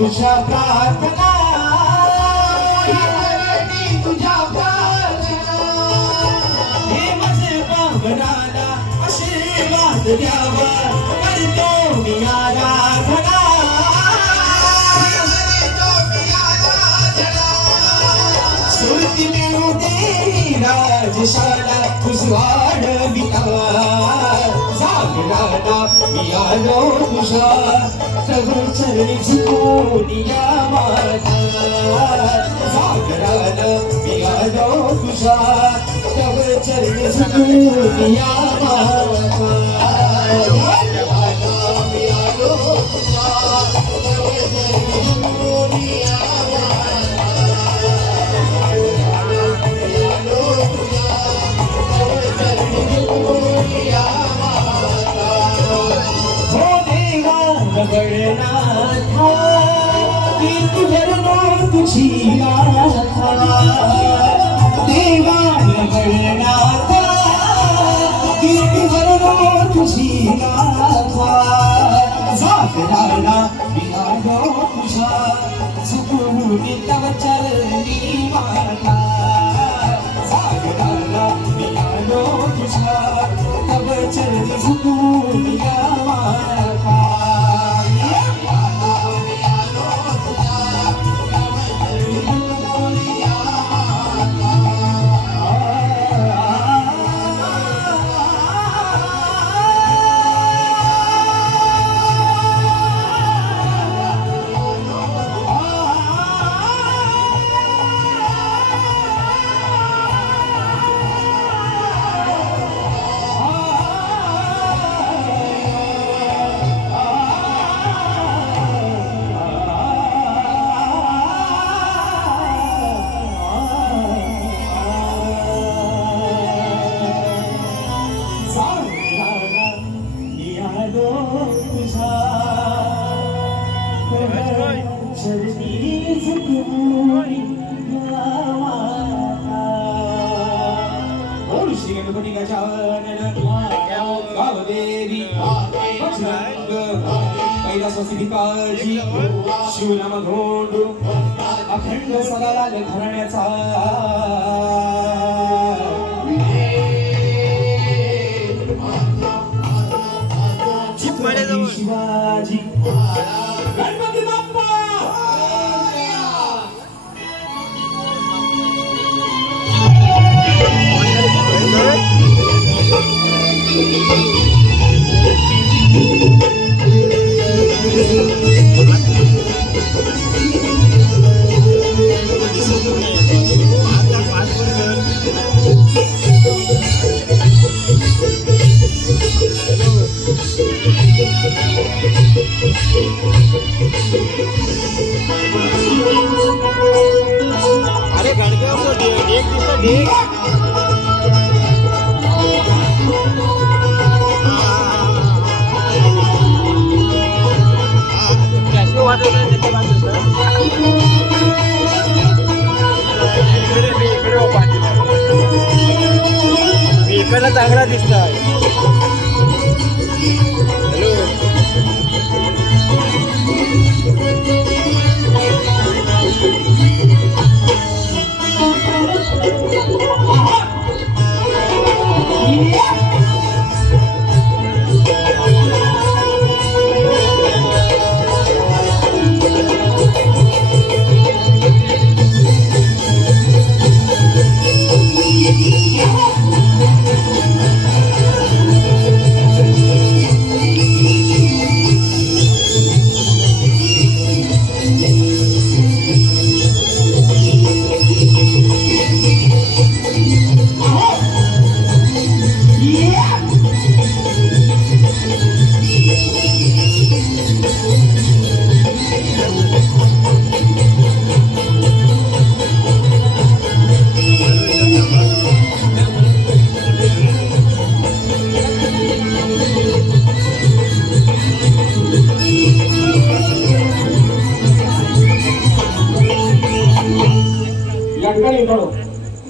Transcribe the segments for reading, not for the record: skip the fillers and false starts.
तुझ्या प्रार्थना तुझ्या प्रार्थना हे माझे बाबराला आशीर्वाद द्यावा करतो मी आराधना सुरती मिळू दे राजशाला उजवाड जागराला मी आलो तुझ्या तव चरणी झुकून या माझा जागराला मी आलो तुझ्या तव चरणी झुकून या माझा मी आलो तुझ्या तव चरणी झुकून या गणनाथा कीर्ती भरनो तुझी गाथा देवा गणनाथा कीर्ती भरनो तुझी गाथा जागराला मी आलो तुझ्या झुकून तव चरणी माझा जागराला मी आलो तुझ्या तव चरणी झुकून या माझा शिवनाम धोंडू अखंड सगळा घराण्याचा शिवाजी गणपती बाप्पा अरे गणपती एक दिवसा ढेक इकडे चांगला दिसतोय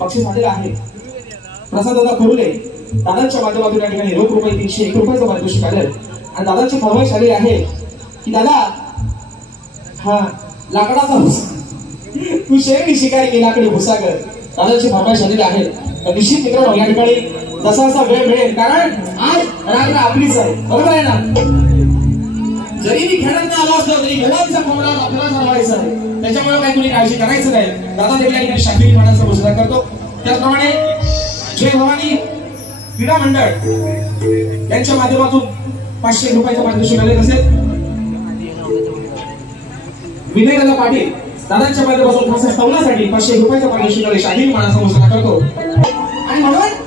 बक्षीस आलेलं आहे. प्रसाद दादा करुले दादांच्या माध्यमातून या ठिकाणी रोख रुपये 301 रुपयाचं पारितोषिक आलं आणि दादाची फरमाईश आली आहे की दादा हा लाकडाचा भुसा तू शेवटी शिकारी की लाकडी भुसा कर दादाची फरमाईश आलेली आहे तर निश्चित मित्रांनो या ठिकाणी जसा जसा वेळ मिळेल कारण आज रात्र आपलीच आहे बरोबर आहे ना जरी मी खेळत नाही आलो असलो तरी गोवांचा कोंबडा आपल्याला चालवायचा आहे त्याच्यामुळे काही कुणी काळजी करायचं नाही दादा देखील या ठिकाणी शाकिरी मानाचा घोषणा करतो त्याचप्रमाणे जय भवानी क्रीडा मंडळ यांच्या माध्यमातून 500 रुपयाचं पारितोषिक आले असेल विनय दादा पाटील दादांच्या माध्यमातून खास तवलासाठी 500 रुपयाचं पारितोषिक आले शाकिरी मानाचा घोषणा करतो आणि म्हणून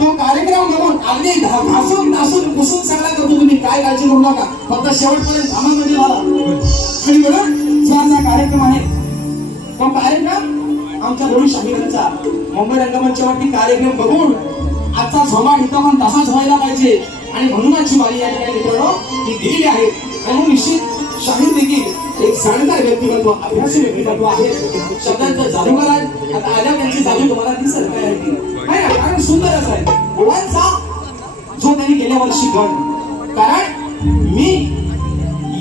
तो कार्यक्रम घेऊन अगदी घासून घासून पुसून सगळा करतो तुम्ही काय काळजी करू नका फक्त शेवटपर्यंत कामामध्ये झाला आणि म्हणून जो कार्यक्रम आहे तो कार्यक्रम आमच्या दोन्ही शाहिरांचा मुंबई रंगमंचावरती कार्यक्रम बघून आजचा झोमाट इथं पण तसाच व्हायला पाहिजे आणि म्हणूनची वारी या ठिकाणी मित्रांनो ती दिलेली आहे आणि निश्चित शाहीर देखील एक जाणकार व्यक्तिमत्व अभ्यासू व्यक्तिमत्व आहे शब्दांचं जादूगार आहे आता आल्या त्यांची जादू तुम्हाला दिसत काय आहे ना कारण सुंदरच आहे गोवांचा जो त्यांनी गेल्या वर्षी गण कारण मी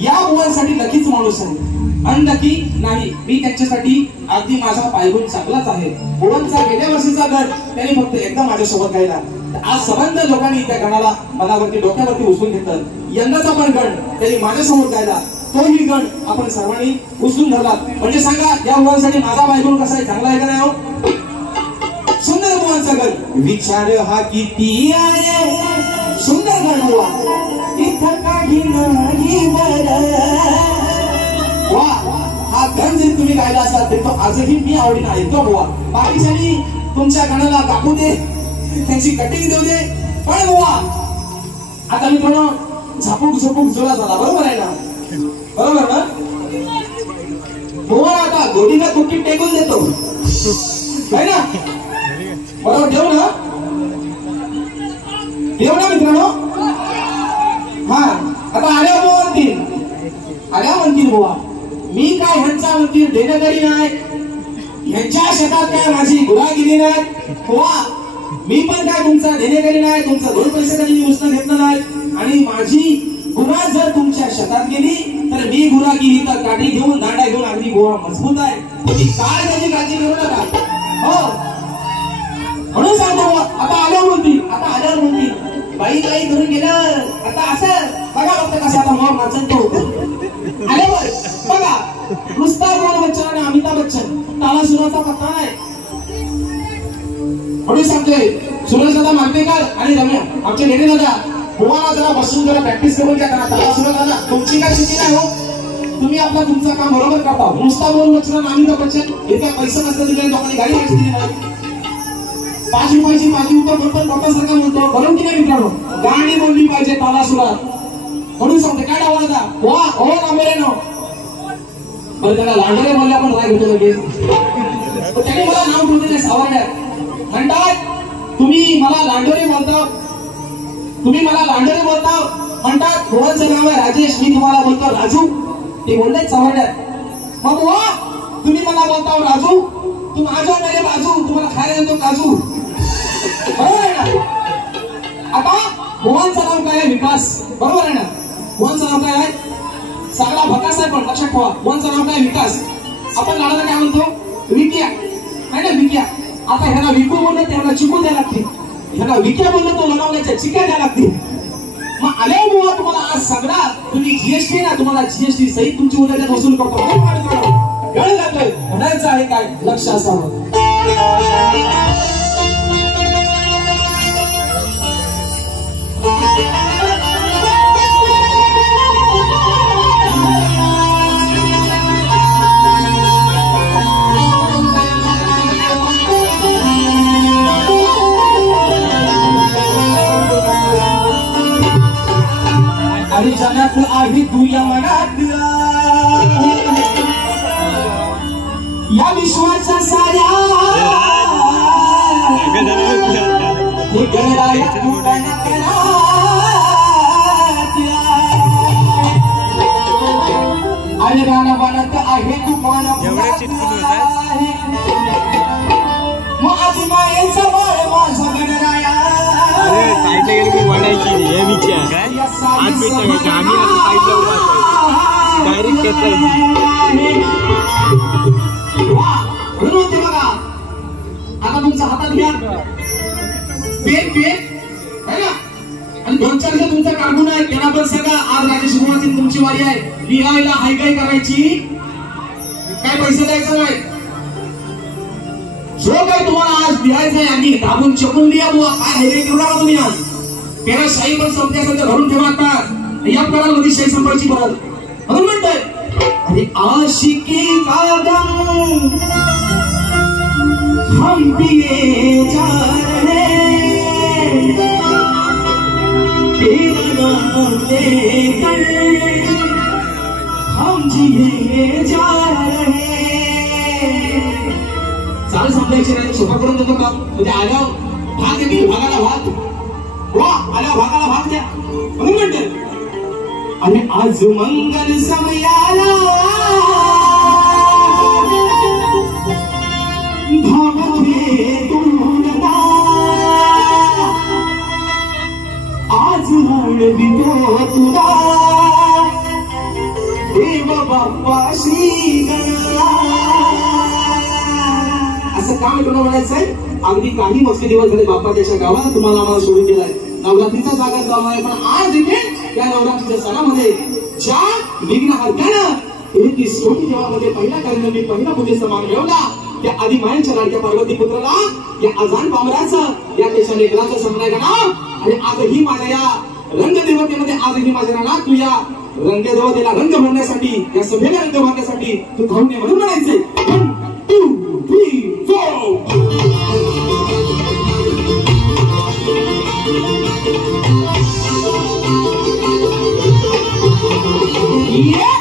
या गोवांसाठी नक्कीच माणूस आहे अननक्की नाही मी त्यांच्यासाठी अगदी माझा पायगुण चांगलाच आहे गोवांचा गेल्या वर्षीचा गण त्यांनी फक्त एकदा माझ्यासोबत गायला आज संबंध लोकांनी त्या गणाला मनावरती डोक्यावरती उचलून घेतलं यंदाचा पण गण त्यांनी माझ्यासमोर गायला तोही गण आपण सर्वांनी उचलून धरला म्हणजे सांगा या गोवांसाठी माझा पायगुण कसा आहे चांगला आहे का नाही हो सुंदर गोवांचा गण विचार हा किती आहे सुंदर गण गोवा इथं काही नाही वा हा गण जरी तुम्ही गायला असाल तरी तो आजही मी आवडीने ऐकतो गोवा बाकीच्यांनी तुमच्या गाण्याला कापू दे त्यांची कटिंग देऊ दे पण गोवा आता मी थोडं झापूक झोपूक जोरा झाला बरोबर आहे ना बरोबर ना गोवा आता गोडीला कुठे टेकून देतो आहे ना बरोबर देऊ ना मित्रांनो हा आता आल्या म्हणतील गोवा मी काय ह्यांचा म्हणतील देणेकरी नाही ह्यांच्या शेतात काय माझी गुरागिरी नाही गोवा मी पण काय तुमचा देणेकरी नाही तुमचा 2 पैसे कधी मी उसनं घेतलं नाही आणि माझी गुरा जर तुमच्या शेतात गेली तर मी गुरागिरी तर काठी घेऊन दांडा घेऊन अगदी गोवा मजबूत आहे तुम्ही काय त्याची काळजी करू नका हो म्हणून सांगतो आता आल्यावर म्हणतील बाई काही करून गेलं आता असं बघा फक्त कसं आता मोर नाचतो आल्यावर बघा नुसता गोड बच्चन आणि अमिताभ बच्चन ताला सुराचा पत्ता नाही म्हणून सांगतोय सुरेश दादा मांडेकर आणि रम्या आमचे नेते दादा गोवाला जरा बसून जरा प्रॅक्टिस करून घ्या ताला सुरेश दादा तुमची काय चुकी नाही हो तुम्ही आपला तुमचं काम बरोबर करता नुसता गोड बच्चन आणि अमिताभ बच्चन इतक्या पैसे नसतं दिले लोकांनी गाडी घ्यायची दिली नाही 5 रुपयाची माझी उत्तर बरोबर बापासारखा म्हणतो बरोबर की नाही मित्रांनो गाणी बोलली पाहिजे ताला सुरात म्हणून सांगते काय डावा दादा वा हो नामेरेनो बरं त्याला लांडरे बोलले आपण राय घेतो लगेच त्याने मला नाव ठेवले सावरड्या म्हणतात तुम्ही मला लांडोरे बोलता म्हणतात गोवांचं नाव आहे राजेश मी तुम्हाला बोलतो राजू ते बोलले सावरड्यात मग वा तुम्ही मला बोलता राजू तू माझ्या मेरे बाजू तुम्हाला खायला देतो काजू बरोबर आहे ना आता गोवांचं नाव काय आहे विकास बरोबर आहे ना गोवांचं नाव काय आहे सगळा भकास आहे पण लक्षात ठेवा गोवांचं नाव काय विकास आपण गाण्याला काय म्हणतो विक्या आहे ना विक्या आता ह्याला विकू बोललं त्याला चिकू द्यायला लागते ह्याला विक्या बोललं तो बनवण्याच्या चिक्या द्यायला लागते मग आल्या गोवा तुम्हाला आज सगळा तुम्ही जीएसटी ना तुम्हाला जीएसटी सहित तुमची उद्या वसूल करतो गळ लागतोय म्हणायचं आहे काय लक्ष असावं आणि जगात आहे तुझ्या मनात या विश्वाच्या साऱ्या आणि गाणं बनत आहे तू मग आधी मायेचं बळ माझं गणराया साईडला गेली की म्हणायची हे विचार काय 8 मिनिटं घ्यायची आम्ही आता साईडला उभा डायरेक्ट खेचायची. म्हणून ते बघा आता तुमच्या हातात घ्या पेन है ना, आणि 2-4 जण तुमचा काढून आहे त्यांना पण सांगा आज राजशिवाची तुमची वारी आहे. लिहायला हायगाय करायची, काय पैसे द्यायचं नाही. जो काही तुम्हाला आज लिहायचं आहे आणि दाबून चकून लिहा बुवा. काय हायगाय करू नका तुम्ही. आज त्याला शाही पण संपते असेल तर घरून ठेवा. आता या कराल मध्ये शाही संपायची परत म्हणून म्हणतोय अरे आशिकी का गम हम पिए जा रहे हम जिए जा रहे. चाल समजायचे नाही सोपा करून देतो का म्हणजे आल्या भाग येतील भागाला भाग वा आल्या भागाला भाग द्या म्हणून म्हणते आणि आज मंगल समयाला भावते तुला आज हळवितो तुला देव बाप्पाशी गणला. असं का मित्रांनो म्हणायचंय. अगदी काही मस्ती दिवस झाले बाप्पाच्या गावाला तुम्हाला आम्हाला सोडून दिलाय. नवरात्रीचा जागा गाव आहे पण आज देखील त्या नवरात्रीच्या सणामध्ये ज्या विघ्नहर्त्यानं 31 कोटी देवामध्ये पहिला कारण मी पहिला पूजेचा मान मिळवला त्या आधी मायांच्या लाडक्या पार्वती पुत्राला या आजान पामराचं या देशा लेकराचं समजाय का नाव. आणि आजही माझ्या या रंगदेवतेमध्ये आजही माझ्या रानात तू या रंगदेवतेला रंग भरण्यासाठी या सभेला रंग भरण्यासाठी तू धावून ये म्हणून म्हणायचे. 1 2 3 4 Yeah.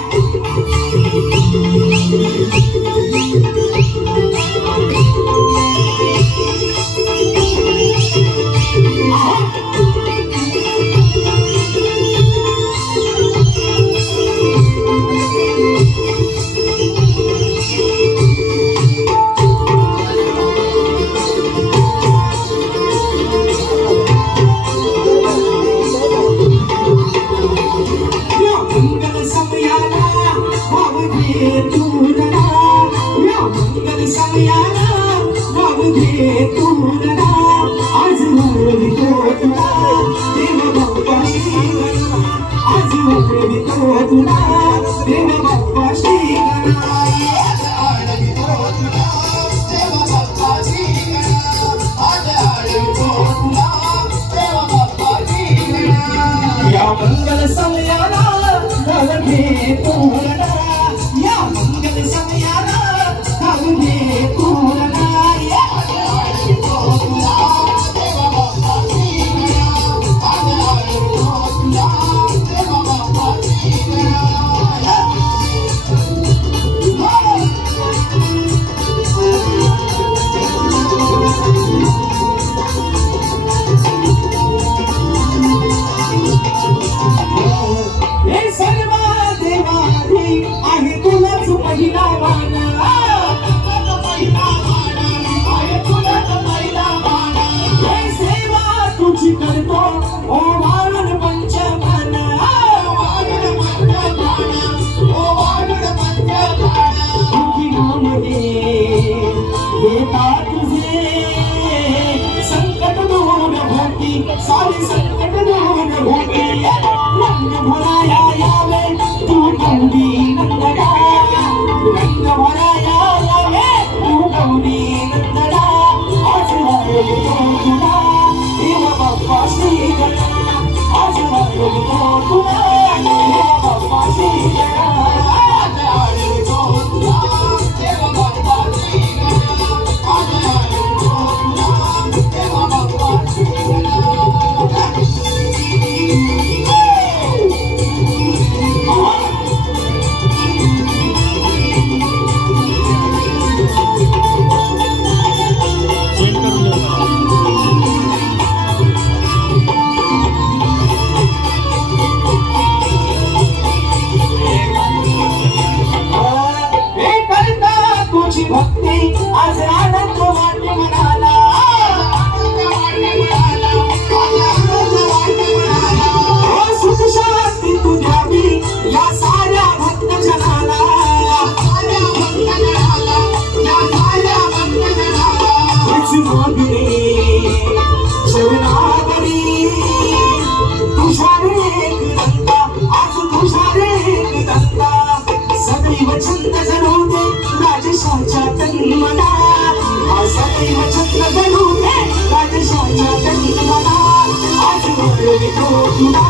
रडवितो तुला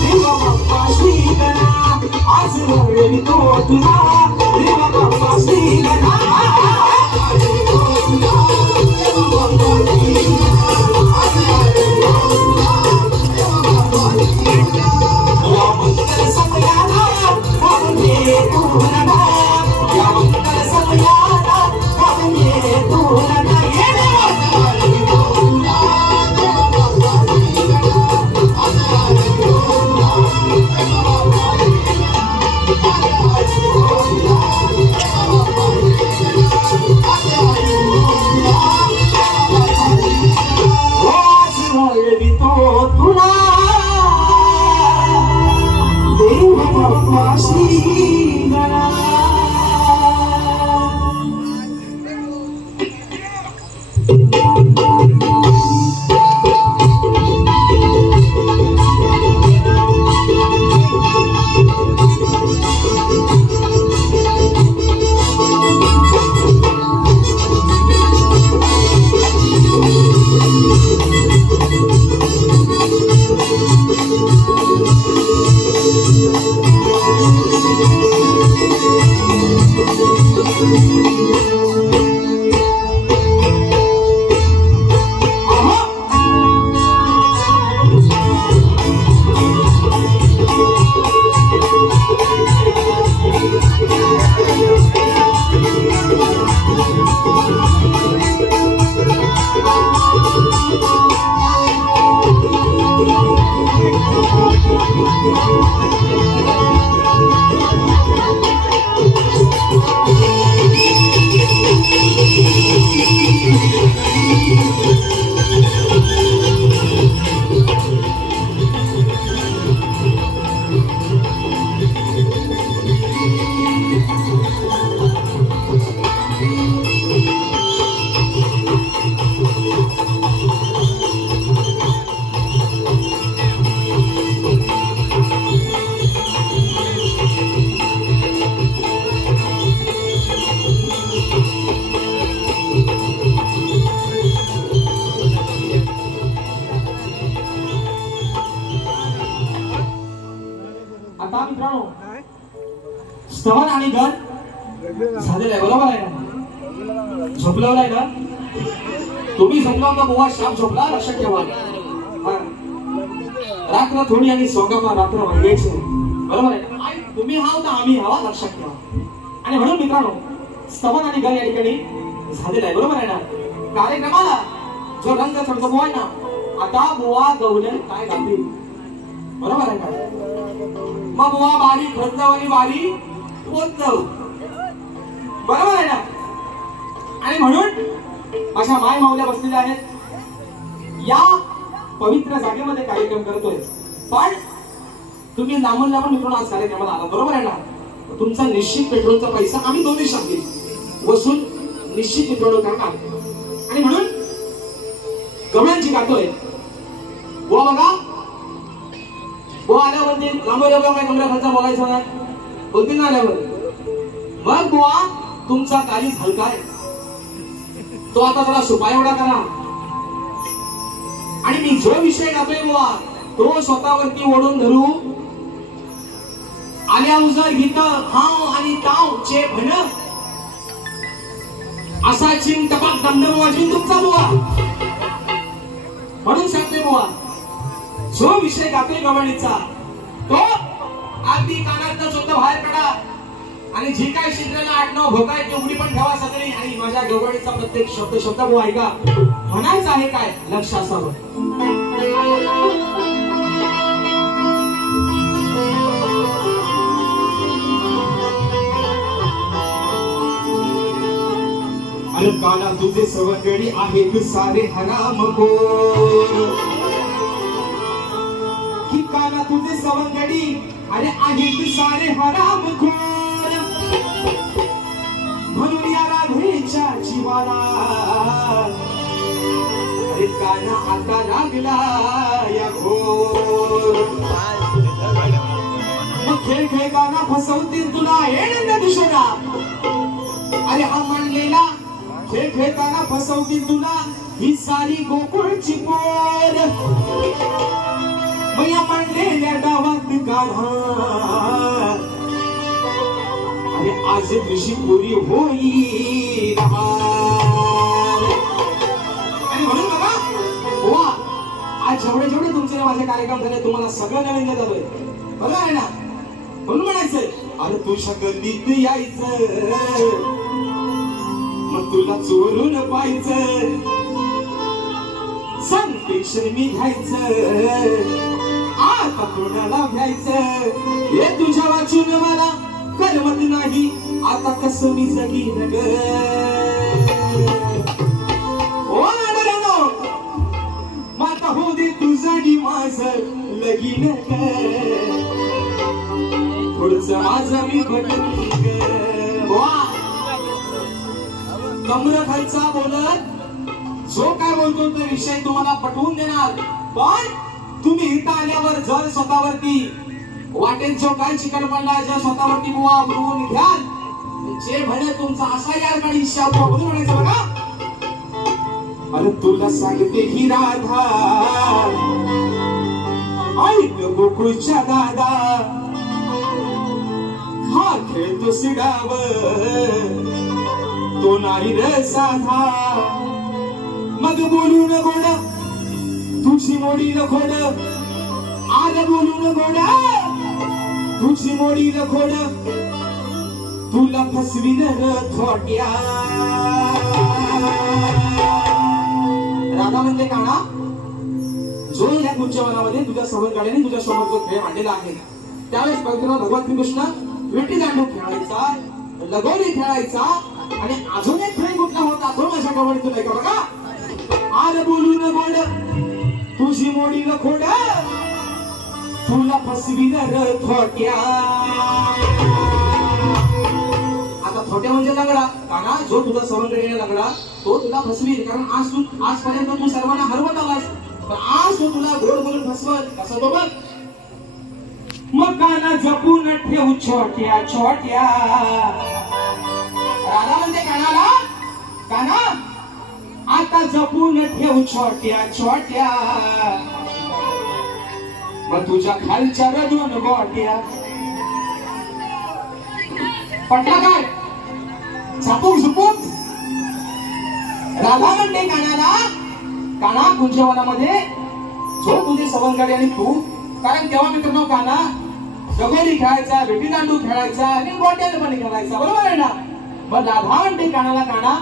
देवा बाप्पा श्री गणा आज रडवितो तुला देवा बाप्पा श्री गणा रडवितो तुला देवा बाप्पा श्री गणा आज रडवितो तुला देवा बाप्पा श्री गणा या मंगल समयाला काढून ये तू रडा या मंगल समयाला काढून ये तू रडा ये देवा रडवितो तुला देवा बाप्पा श्री गणा आज रडवितो तुला देवा बाप्पा श्री गणा आता मित्रांनो स्तवन आणि गण झालेलं आहे बरोबर आहे ना झोपलेला आहे ना तुम्ही झोपला का बुवा शाप झोपला लक्षात ठेवा रात्र थोडी आणि सोंगामा रात्र व्हायची बरोबर आहे आणि तुम्ही हाव तर आम्ही हवा लक्षात ठेवा आणि म्हणून मित्रांनो स्तवन आणि गण या ठिकाणी झालेलं आहे बरोबर आहे ना कार्यक्रमाला जो रंग चढतो बुवा आहे ना आता बुवा गवले काय घालतील बरोबर आहे का मग बुवा बारी खंडवाली वारी पोचव बरोबर आहे ना आणि म्हणून अशा माय माऊल्या बसलेल्या आहेत या पवित्र जागेमध्ये कार्यक्रम करतोय पण तुम्ही लांबून लांबून मित्रांनो आज कार्यक्रमाला आला बरोबर आहे ना तुमचा निश्चित पेट्रोलचा पैसा आम्ही दोन्ही शाखेत वसूल निश्चित मित्रांनो करणार आणि म्हणून गवळ्यांची गातोय बुवा बघा बुवा आल्यावरती लांबवर एवढा काय कमऱ्या खालचा बोलायचा नाही बोलतील ना आल्यावर मग बुवा तुमचा काही हलका आहे तो आता जरा सुपाय एवढा करा आणि मी जो विषय गातोय बुवा तो स्वतःवरती ओढून धरू आल्या उजर गीत हाव आणि ताव चे भन असा चिम टपाक दमदम वाजून तुमचा बुवा म्हणून सांगते बुवा जो विषय गातोय गवळणीचा तो अगदी कानात सुद्धा बाहेर काढा आणि जी काय शिद्रेला 8-9 भोकाय तेवढी पण ठेवा सगळी आणि माझ्या गवळणीचा प्रत्येक शब्द बुवा ऐका म्हणायचं आहे काय लक्ष असावं अरे काना तुझे सवंगडी आहेत सारे हरामखोर की काना तुझे सवंगडी अरे आहेत सारे हरामखोर म्हणून या राधेच्या जीवाला अरे काना आता लागला या घोर मग खेळ खेळताना फसवतील तुला येण्या दिशेला अरे हा म्हणलेला खेळ खेळताना फसवतील तुला ही सारी गोकुळची पोर कान्हा अरे आज तुझी पुरी होई आणि म्हणून बघा वा आज जेवढे जेवढे तुमचे माझे कार्यक्रम झाले तुम्हाला सगळं नवीन झालंय बघा आहे ना म्हणून म्हणायचं अरे तुझ्या गल्लीत यायचं मग तुला चोरून पाहायचं संपेक्षण मी घ्यायचं आता कोणाला घ्यायचं हे तुझ्या वाचून मला करमत नाही आता कसं मी जगीन ग ओ नाडरानो माता हो दे तुझं माझं लगीन ग पुढचं माझं मी बटन ग वा कमर खायचा बोलत जो काय बोलतो तो विषय तुम्हाला पटवून देणार पण तुम्ही इथं आल्यावर जर स्वतःवरती वाटेल जो काय चिकन पडला जर स्वतःवरती बुवा बघून घ्याल जे म्हणे तुमचा असा यार काढी शाबू म्हणायचं बघा अरे तुला सांगते ही राधा ऐक गोकुळच्या दादा हा खेळतो सिडाव तो नाही रे साधा मग बोलून गोड तुझी मोडी खोड आग बोलून गोड तुझी मोडी खोड तुला फसवीन थोट्या राधा म्हणते काना जो या गुंजवनामध्ये तुझ्या समोरकडे तुझ्या समोर जो खेळ मांडलेला आहे त्यावेळेस पवित्र भगवान श्रीकृष्ण विटी दांडू खेळायचा लगोरी खेळायचा आणि अजून एक खेळ कुठला होता तो माझ्या गवळीतून नाही का बघा आग बोलून गोड तुझी मोडी खोड तुला फसवीन थोट्या आता थोट्या म्हणजे लंगडा काना जो तुझा सवंगडीने लंगडा तो तुला फसवील कारण आजपर्यंत तू सर्वांना हरवत आलास पण आज तो तुला गोड बोलून फसवत कसा तो बघ मग काना जपून ठेवू छोट्या छोट्या राधा म्हणते कानाला काना आता जपून ठेव छोट्या छोट्या मग तुझ्या खालच्या दोन गोट्या पटला काय झापूक झुपूक राधा म्हणते कानाला काना कुंजवनामध्ये जो तुझे सवंगडी आणि तू कारण तेव्हा मित्रांनो काना लगोरी खेळायचा विटी दांडू खेळायचा आणि गोट्याने पण खेळायचा बरोबर आहे ना मग राधा म्हणते कानाला काना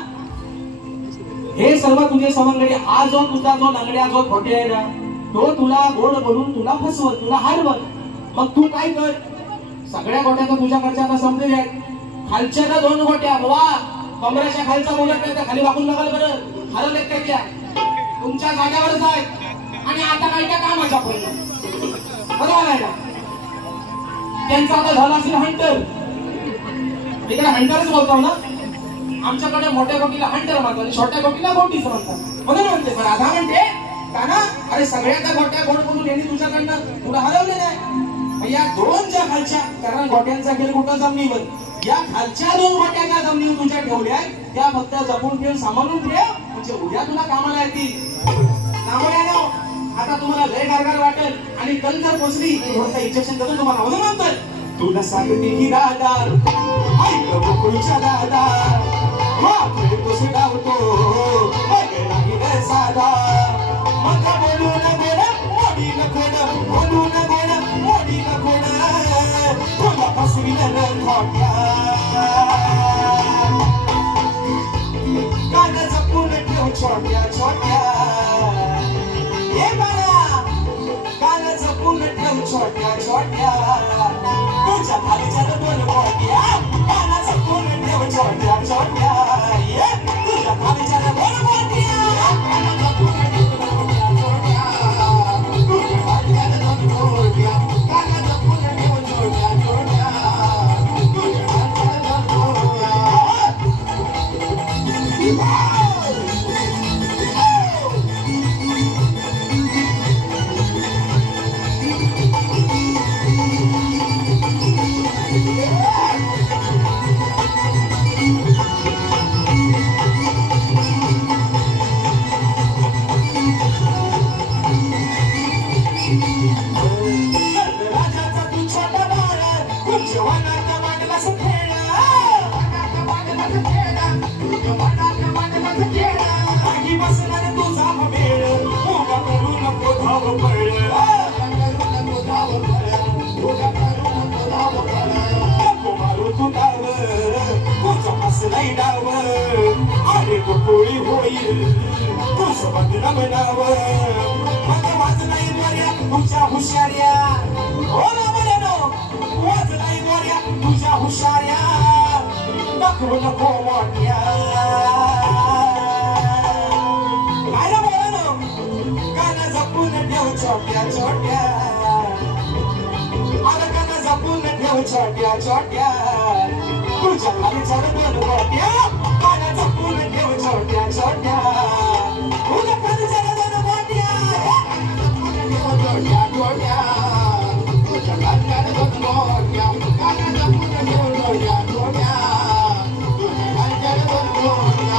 हे सर्व तुझे सवंगडी हा जो तुझा जो लंगड्या जो खोटे आहे ना तो तुला गोड बोलून तुला फसवत तुला हरवत मग तू काय कर सगळ्या गोट्या तर तुझ्याकडच्या आता संपलेल्या आहेत खालच्या दोन गोट्या बाबा कमरेच्या खालचा बोलत नाही तर खाली वाकून बघाल बरं हरवलेत काय त्या तुमच्या जाग्यावरच आहेत आणि आता काय त्या कामाच्या पडलं बरोबर आहे ना त्यांचा आता झाला असेल हंटर इकडे हंटरच बोलतो ना आमच्याकडे मोठ्या गोटीला हंटर म्हणतात आणि छोट्या गोटीला गोटीच म्हणतात म्हणून म्हणते पण राधा म्हणते काना अरे सगळ्या गोट्या गोड बोलून यांनी तुझ्याकडनं तुला हरवले नाही या दोन ज्या खालच्या कारण गोट्यांचा खेळ कुठं जमिनीवर या खालच्या दोन गोट्या ज्या जमिनीवर तुझ्या ठेवल्या त्या फक्त जपून ठेवून सांभाळून ठेव म्हणजे उद्या तुला कामाला येतील त्यामुळे ना आता तुम्हाला लय गारगार वाटेल आणि कल जर पोचली थोडंसं इंजेक्शन करून तुम्हाला म्हणून म्हणतात तुला सांगते ही राधा ऐक गोकुळच्या दादा साधा मग बोलून गोड मोडी खोड बोलून गोड मोडी खोड तुला फसवीन थोट्या कान जपून ठेव छोट्या छोट्या हे बाळा कान जपून ठेव छोट्या छोट्या तुझ्या खालीच्या दोन गोट्या कान जपून ठेव छोट्या छोट्या तुझ्या खालीच्या दोन गोट्या अरे कोळी होईल तुझं बदला बनावं मग वाज नाही बऱ्या तुझ्या हुशाऱ्या हो ना बऱ्यानो वाज नाही बऱ्या तुझ्या हुशाऱ्या दाखवू नको मोठ्या काय रे बऱ्यानो गाणं जपून ठेव छोट्या छोट्या अरे गाणं जपून ठेव छोट्या छोट्या तुझ्या खाली चढ मोठ्या गाणं जपून ठेव छोट्या छोट्या तुझ्या खाली चढ मोठ्या छोट्या छोट्या तुझ्या खाली चढ मोठ्या गाणं जपून ठेव छोट्या छोट्या तुझ्या खाली चढ मोठ्या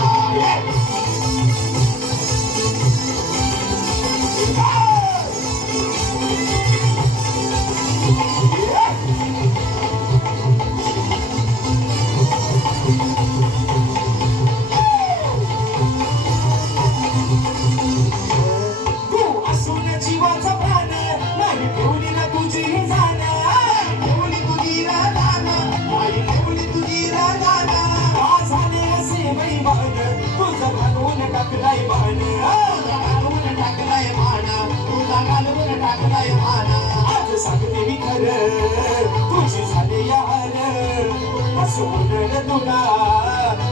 तुझी झाले यार सोडण तुला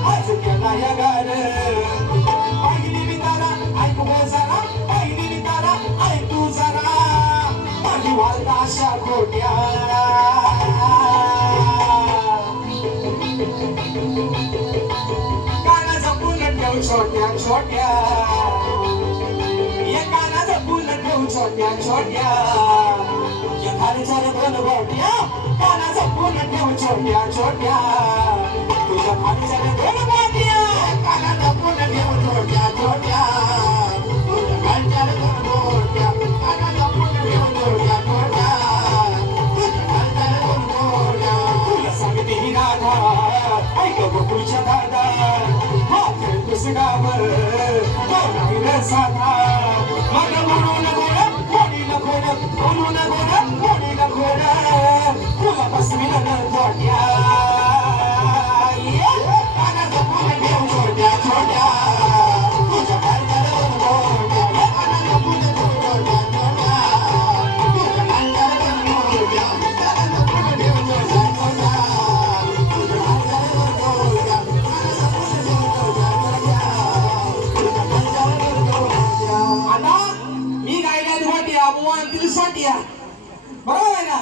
आज केला या गार पहिली वितारा ऐकू जरा पहिली वितारा ऐकू जरा माझी वार्ता अशा खोट्या गाणं जपून ठेव छोट्या छोट्या ये गाणं जपून ठेव छोट्या छोट्या खाली चढ मोठ्या गाणं जपून ठेव छोट्या छोट्या तुझ्या खाली चढ मोठ्या गाणं जपून ठेव छोट्या छोट्या तुझ्या खाली चढ मोठ्या गाणं जपून ठेव छोट्या छोट्या तुझ्या खाली चढ मोठ्या तुला सांगते ही राधा ऐक बकुळच्या दादा हा खेळ पुसगावर तो नाही रे साधा मग म्हणून गोड कोणी न गोड म्हणून गोड कोणी न गोड तुला बसविलं न छोट्या गाणं जपून ठेव छोट्या छोट्या तुझ्या खाली चढ मोठ्या गाणं जपून ठेव छोट्या छोट्या तुझ्या खाली चढ मोठ्या गाणं जपून ठेव छोट्या छोट्या तुझ्या खाली चढ मोठ्या गाणं जपून ठेव छोट्या छोट्या आता मी गायला मोठ्या बुवान तिला सोट्या बरोबर आहे ना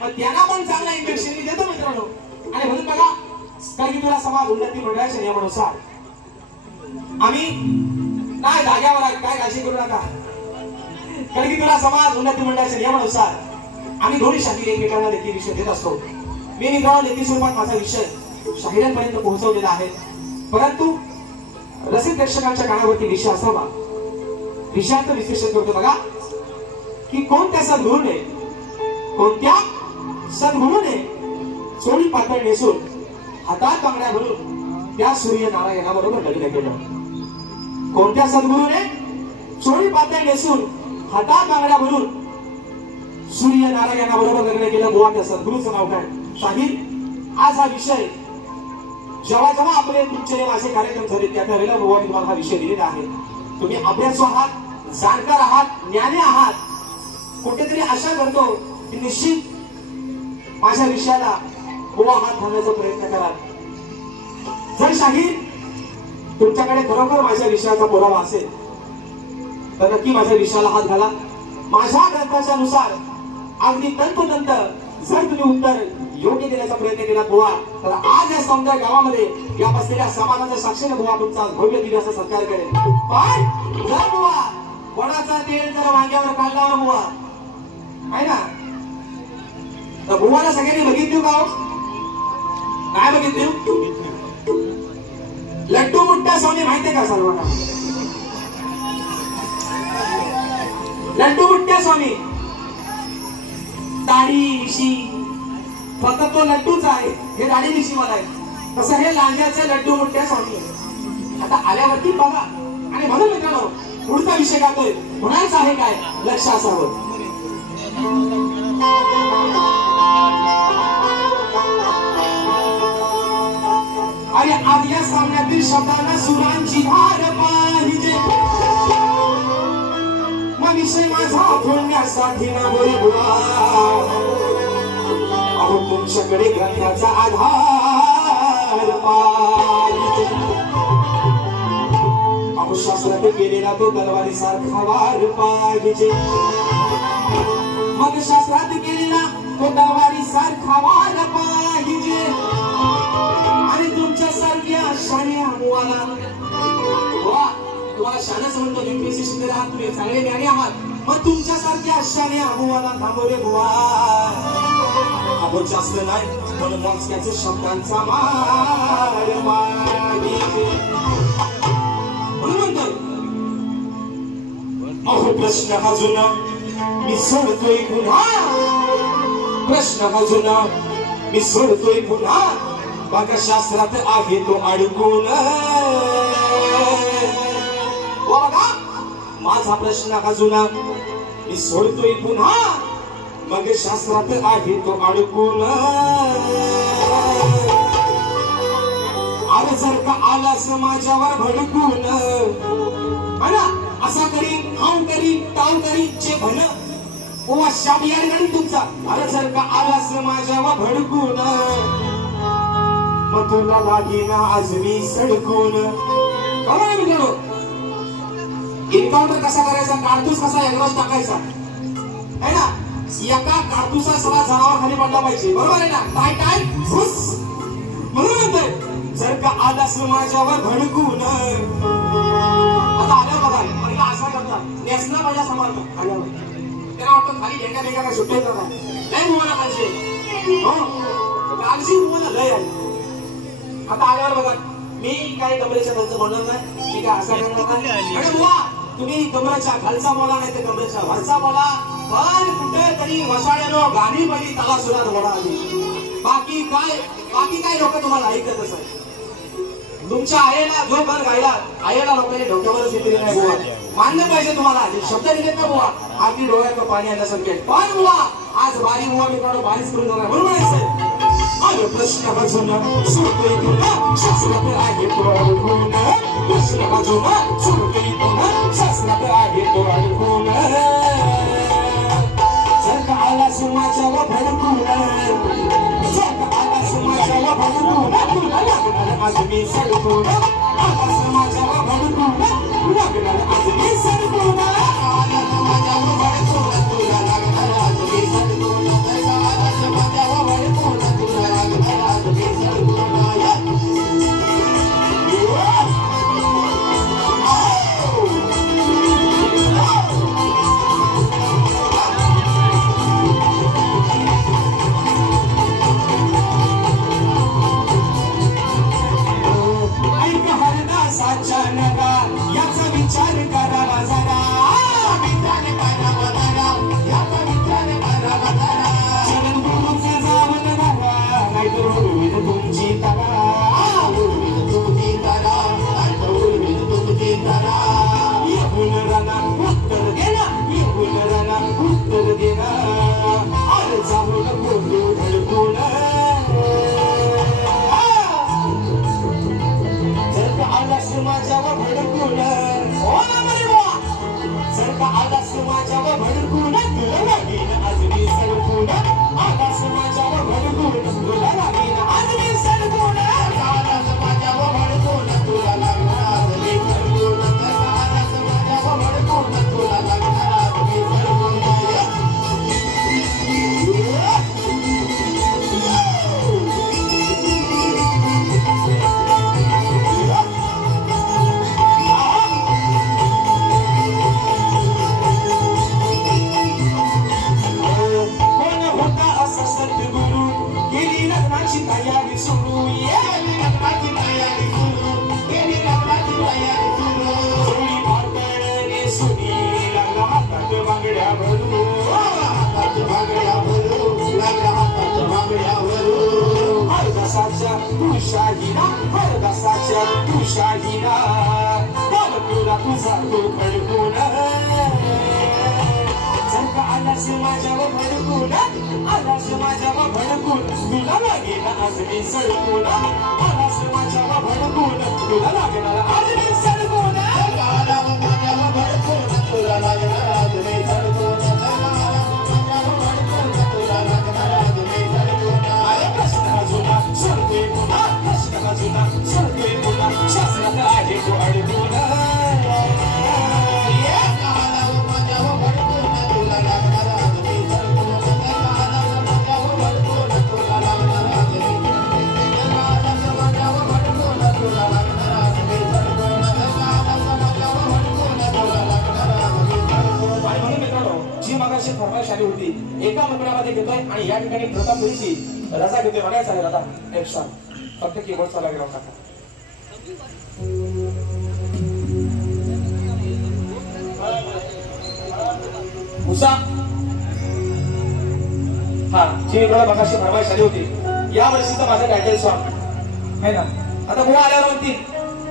पण त्यांना पण चांगला इंजेक्शन मी देतो मित्रांनो आणि म्हणून बघा कारण की तुला समाज उन्नती मंडळाच्या नियमानुसार आम्ही नाही जाग्यावर काय काळजी करू नका कारण की तुला समाज उन्नती मंडळाच्या नियमानुसार आम्ही दोन्ही शाखी एकमेकांना लेखी विषय देत असतो मी मित्रांनो लेखी स्वरूपात माझा विषय शाहिरांपर्यंत पोहोचवलेला आहे परंतु रसिक प्रेक्षकांच्या कानावरती विषय असावा विषयाचं विश्लेषण करतो बघा की कोणत्या सद्गुरूने चोळी पातळ नेसून हातात बांगड्या भरून त्या सूर्यनारायणाबरोबर लग्न केलं कोणत्या सद्गुरूने चोळी पातळ नेसून हातात बांगड्या भरून सूर्यनारायणाबरोबर लग्न केलं बुवा त्या सद्गुरूचं नाव काय शाहीर आज हा विषय जेव्हा जेव्हा आपले तुमचे माझे कार्यक्रम झाले त्या वेळेला बुवा तुम्हाला हा विषय दिलेला आहे तुम्ही अभ्यासू आहात जाणकार आहात ज्ञानी आहात कुठेतरी आशा करतो की निश्चित माझ्या विषयाला बुवा हात घालण्याचा प्रयत्न कराल जर शाहीर तुमच्याकडे खरोखर माझ्या विषयाचा पुरावा असेल तर नक्की माझ्या विषयाला हात घाला माझ्या ग्रंथाच्या नुसार अगदी तंतोतंत जर तुम्ही उत्तर योग्य देण्याचा प्रयत्न केला बुवा तर आज या सौंदर्य गावामध्ये या बसलेल्या समाजाच्या साक्षीने बुवा तुमचा भव्य दिव्याचा सत्कार करेल पण जर बुवा कोणाचा तेल जर वांग्यावर काढला बुवा आहे ना तर बुवाला सगळ्यांनी बघितली का काय बघितली लड्डू मुठ्ठा स्वामी माहितीये का सर्वांना लड्डू मुठ्ठा स्वामी दाढी मिशी फक्त तो लड्डूच आहे हे दाढी मिशी मला आहे तसं हे लांजाचे लड्डू मुठ्ठा स्वामी आता आल्यावरती बघा आणि म्हणून मित्रांनो पुढचा विषय गातोय म्हणायचं आहे काय लक्ष असावं. अरे आज या सामन्यातील शब्दांना सुरांची धार पाहिजे. मग विषय माझा बोलण्यासाठी ना बोलवा. अहो तुमच्याकडे ग्रंथाचा आधार पाहिजे. अहो शास्त्रात केलेला तो तलवारी सारखा वार पाहिजे. मग शास्त्रात केलेला तो तलवारी सारखा वार पाहिजे. आणि तुमच्यासारख्या शाण्या मुवाला तुम्हाला शाणच म्हणतो UPSC शिकलेला आहात तुम्ही चांगले ज्ञानी आहात. मग तुमच्यासारख्या शाण्या मुवाला थांबवले बुवा. आपण जास्त नाही म्हणून मोजक्याचे शब्दांचा मार पाहिजे. म्हणून म्हणतोय अहो प्रश्न हा जुना मी सोडतोय पुन्हा. प्रश्न हा जुना मी सोडतोय पुन्हा. बघा शास्त्रात आहे तो अडकून. बघा माझा प्रश्न हा जुना मी सोडतोय पुन्हा. मग शास्त्रात आहे तो अडकून. अरे जर का आलास माझ्यावर भडकून ना असा करी हाव करी ताव करी चे भन ओ शाबियार गडी तुमचा. अरे जर का आलास माझ्यावर भडकून मग तुला लागेना आज मी सडकून. बघा ना मित्रांनो एन्काउंटर कसा करायचा कारतूस कसा एग्रॉस टाकायचा है ना. एका कारतुसा सगळा जनावर खाली पडला पाहिजे. बरोबर आहे ना. टाय टाय फुस. म्हणून म्हणतोय जर का आलास माझ्यावर भडकून. आता आल्या बघा पण असा करतात नेसना माझ्या समोर आल्यावर त्याला वाटतं खाली ढेंगा ढेंगा काय सुट्टे का लय मुवाला पाहिजे. हो कालची मुवाला लय आहे. आता आल्यावर बघा मी काही कमरेच्या खालचं बोलणार नाही. मी काय असा करणार नाही. आणि बुवा तुम्ही कमरेच्या खालचा बोला नाही तर कमरेच्या वरचा बोला. पण कुठेतरी वसाड्यानो गाणी बरी त्याला सुद्धा बोला आली. बाकी काय लोक तुम्हाला ऐकतच आहे. तुमच्या आईला जो घर गायला आईला लोकांनी डोक्यावरच दिलेली नाही बुवा. मान्य पाहिजे तुम्हाला शब्द दिलेत ना बुवा. आधी डोळ्यात पाणी आल्यासारखे पण बुवा आज बारी बुवा मी काढू बारीच करून जाणार. बरोबर आहे. अरे प्रश्न हा जुना सोडतोय पुन्हा. शास्त्रात आहे तो अडकून. प्रश्न हा जुना सोडतोय पुन्हा. शास्त्रात आहे तो अडकून. जर का आलास माझ्यावर भडकून. जर का आलास माझ्यावर भडकून तुला लागणार आज मी सडकून. आलास माझ्यावर भडकून लागणार आज मी सडकून. आलास माझ्यावर भडकून तुला लागणार आज मी सडकून. आलास माझ्यावर भडकून तुला लागणार आज मी सडकून. याचा विचार करावा जरा. विचार करावा जरा. याचा विचार करावा जरा. चरण गुरुचा जावत राहा नाहीतर उडवीन तुमची तारा. उडवीन तुमची तारा. नाहीतर उडवीन तुमची तारा. येऊन राना उत्तर देना. येऊन राना उत्तर देना. अरे जाऊ नको धडकून. आलास माझ्यावर भडकून. जर का आलास माझ्यावर भडकून तुला लागेन आज मी सडकून. आलास माझ्यावर भडकून तुला लागेन आज मी सडकून. आलास माझ्यावर भडकून तुला लागणार आज मी सडकून. आलास माझ्यावर भडकून तुला लागणार आज मी सडकून. तयारी सुरू. गेली लग्नाची तयारी सुरू. गेली लग्नाची तयारी सुरू. सोनी पातळने सुनी लागला हातात बांगड्या भरू. हातात बांगड्या भरू. लागला हातात बांगड्या भरू. हरदासाच्या तू शाहिना. हरदासाच्या तू शाहिना. तुला तुझा तो खडकून जर आलास माझ्यावर भडकून आलास माझ्यावर भडकून तुला लागेल आज मी सडकून आलास माझ्यावर भडकून तुला लागेल आज मी सडकून आलास माझ्यावर भडकून तुला लागेल आज मी सडकून फरमाईश आली होती एका मंदिरामध्ये घेतोय आणि या ठिकाणी प्रतापपुरीची रजा घेतोय म्हणायचं आहे दादा एक सांग फक्त कीबोर्डचा लागेल टाका मुसा हा जी मला बघाशी फरमाईश आली होती या वर्षीचं माझं टायटल सॉन्ग आहे ना आता बुवा आल्यावर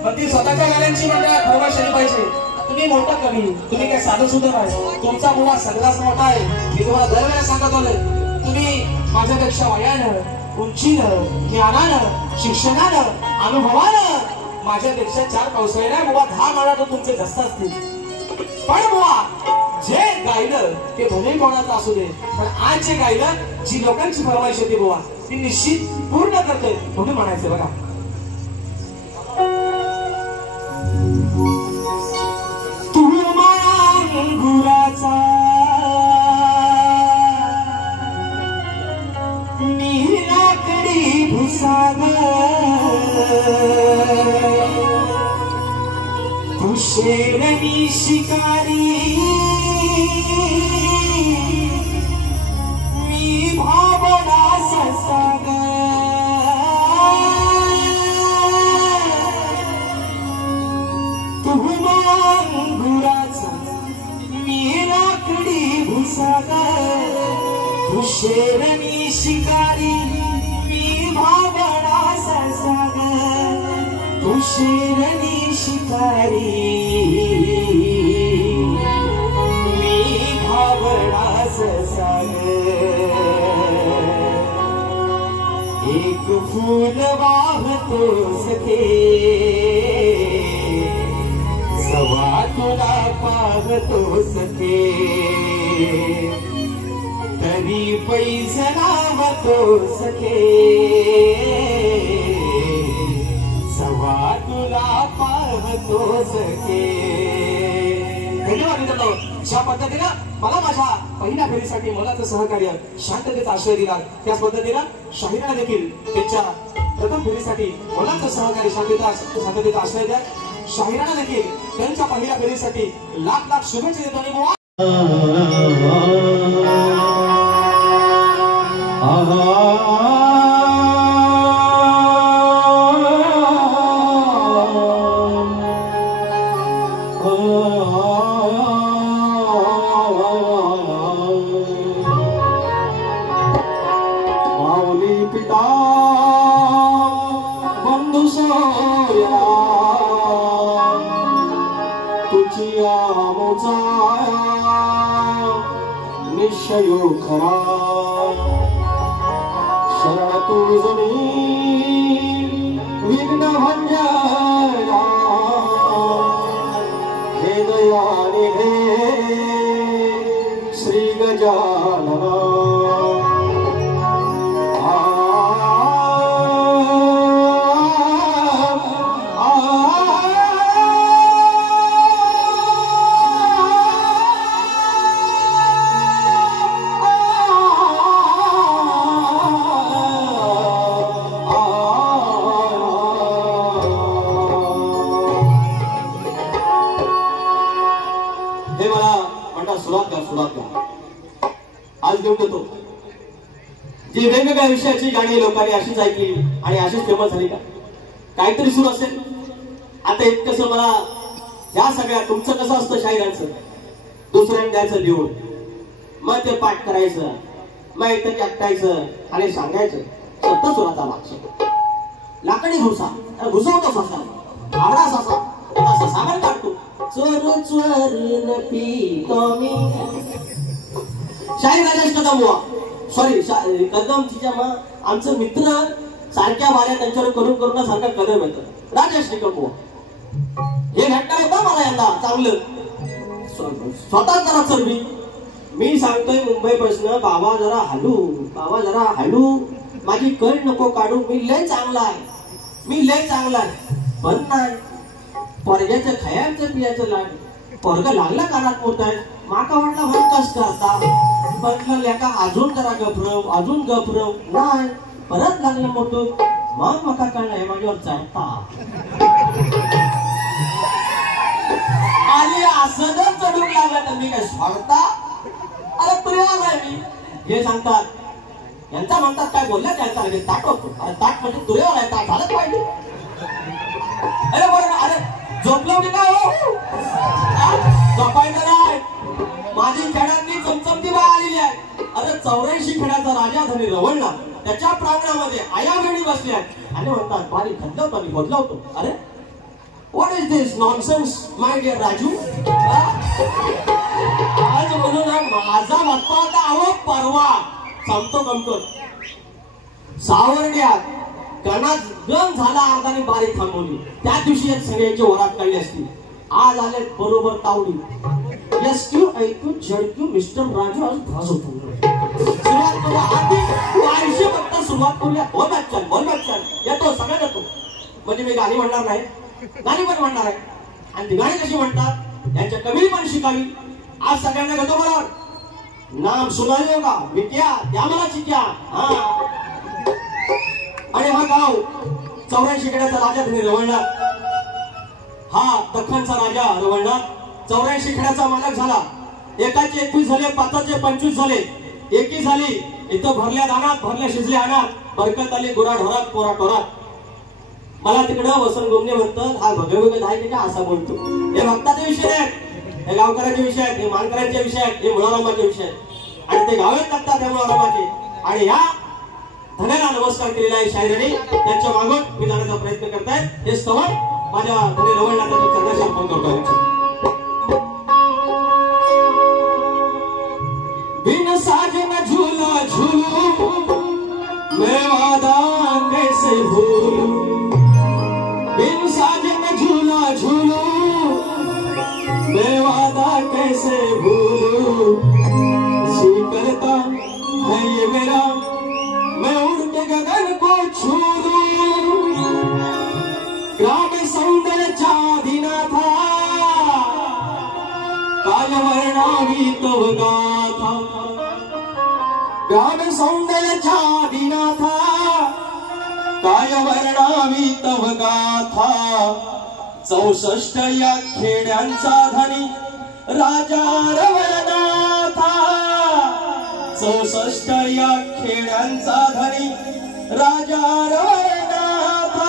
म्हणतील स्वतःच्या गाण्यांची मंडळात फरमाईश आली पाहिजे तुम्ही मोठा कवी तुम्ही काय साधं सुद्धा नाही तुमचा बुवा सगळ्याच मोठा आहे मी तुम्हाला दरवेळेला सांगत आलोय तुम्ही माझ्यापेक्षा वयानं उंचीनं ज्ञानानं शिक्षणानं अनुभवानं माझ्यापेक्षा 4 पावसाळे नाही बुवा 10 माळा तर तुमचे जास्त असतील पण बुवा जे गायलं ते भले कोणाचं असू दे पण आज जे गायलं जी लोकांची फरमाईश होती बुवा ती निश्चित पूर्ण करते म्हणून म्हणायचं बघा गुराचा मी लाकडी भुसाग तू शेरणी शिकारी मी भावना ससाग तू गुराचा लाकडी भुसाग तू शेरणी शिकारी मी भावना ससाग तू शेरणी शिकारी मी भावना ससाग एक फूल वाहतो सखे सवा तुला पाहतो सखे तरी पैसा नावतो सखे सवा तुला पाहतो सखे धन्यवाद मित्रांनो ज्या पद्धतीनं मला माझ्या पहिल्या फेरीसाठी मोलाचं सहकार्य शांततेचा आश्रय दिला त्याच पद्धतीनं शाहिराला देखील त्यांच्या प्रथम फेरीसाठी मोलाचं सहकार्य शांततेचा आश्रय द्या शाहिराला देखील त्यांच्या पहिल्या फेरीसाठी लाख शुभेच्छा देतो आणि बुवा माऊली पिता बंधू सोया तुझी आमोचा निश्चय खरा शरण तुझी विघ्न भंजया हे दयाने हे श्री गजानना आज घेऊन येतो जी वेगवेगळ्या विषयाची गाणी लोकांनी अशीच ऐकली आणि अशीच फेमस झाली का काहीतरी सुरू असेल आता इतकंसं मला ह्या सगळ्या तुमचं कसं असतं शाहिरांचं दुसऱ्याने द्यायचं लिहून मग ते पाठ करायचं मग इथं ऐकायचं आणि सांगायचं सत्य सुराचा मागचं लाकडी घुसा घुसवतो फसा आवडा सासा सागर काढतो चोर चोरीन पितो मी. शाहीर राजेश कदम बुवा, सॉरी कदम तिच्या मा आमचं मित्र सारख्या बाऱ्या त्यांच्यावर करून सारखा कदम येतं. राजेश निकम बुवा हे भेटणार होता मला यंदा चांगलं. स्वतः जरा चरबी मी सांगतोय मुंबईपासून, बाबा जरा हलू, माझी कळ नको काढू, मी लय चांगला आहे. पण नाही, पोरग्याचं खायचं पियाचं लाड, पोरग लागला कानात मोठाय, माका वाटला म्हणताच करता, म्हटलं लेका अजून जरा गफरव नाही, परत लागलं मोठं, मग मका कळलं माझ्यावर चढता. आणि असं जर चढून लागलं तर मी काय सोडता? अरे तुरेवाला आहे मी, हे सांगतात. यांचा म्हणतात काय बोलल्या त्यांचा ताट होतो. अरे ताट म्हणजे तुरेवाला आहे, ताट झालंच पाहिजे. अरे बरं, अरे झोपलो की काय हो? झोपायचं नाही. माझी खेळातली चमचमती बाय आलेली आहे. अरे 84 खेळाचा राजा धनी रवळला, त्याच्या प्रांगणामध्ये आया बहिणी बसल्या आणि म्हणतात बारी खंडवतो आणि बदलवतो. अरे what is this nonsense my dear Raju? आज म्हणून माझा बाप्पा होता अहो परवा संपतो सावर्ड्यात गणात गण झाला अर्धाने बारी थांबवली. त्या दिवशी सगळ्यांची वरात काढली असती. आज आले बरोबर तावडी. एसक्यू ऐकू झडक्यू मिस्टर राजू आज भास होतो. सुरुवात करूया आधी 400 फक्त सुरुवात करूया. बोल बच्चन येतो सगळ्या येतो. म्हणजे मी गाणी म्हणणार नाही, गाणी पण म्हणणार आहे. आणि ती गाणी कशी म्हणतात यांच्या कवी पण शिकावी. आज सगळ्यांना घेतो बरोबर. नाम सुनाले होगा विद्या त्या मला शिक्या. आणि हा गाव 84 खेड्याचा राजा धनी रवळनाथ, हा दख्खनचा राजा रवळनाथ 84 खेड्याचा मालक झाला. एकाचे 21 झाले, 5चे 25 झाले, एकी झाली. इथं भरल्या दानात भरल्या शिजल्या अनात बरकत आली गुरा ढोरात पोरा टोरात. मला तिकडं वसंत गोमने म्हणतात हा भगवगत आहे का असा बोलतो. हे भक्ताचे विषय आहेत, हे गावकऱ्यांचे विषय आहेत, हे मानकऱ्यांचे विषय आहेत, हे मुळारामाचे विषय आहेत. आणि ते गावेत लागतात त्या मुळारामाचे. आणि ह्या धन्याला नमस्कार केलेला आहे शाहिरांनी. त्यांच्या मागून मी जाण्याचा प्रयत्न करताय. हे स्तवन माझ्या धने रवळनाथाच्या चरणाशी अर्पण करतोय. बिन साजन झूला झूलू मैं वादा कैसे भूलूं. बिन साजन झूला झूलू मैं वादा कैसे भूलूं. जी करता है ये मेरा मैं उड़ के गगन को छू लूं. ग्राम सौंदर्याच्या अधीनाथा काल वर्णावी तव गाथा. ग्राम सौंदर्याच्या अधीनाथा काय वर्णावी तव गाथा. 64 या खेड्यांचा धनी राजा रवळनाथा. 64 या खेड्यांचा धनी राजा रवळनाथा.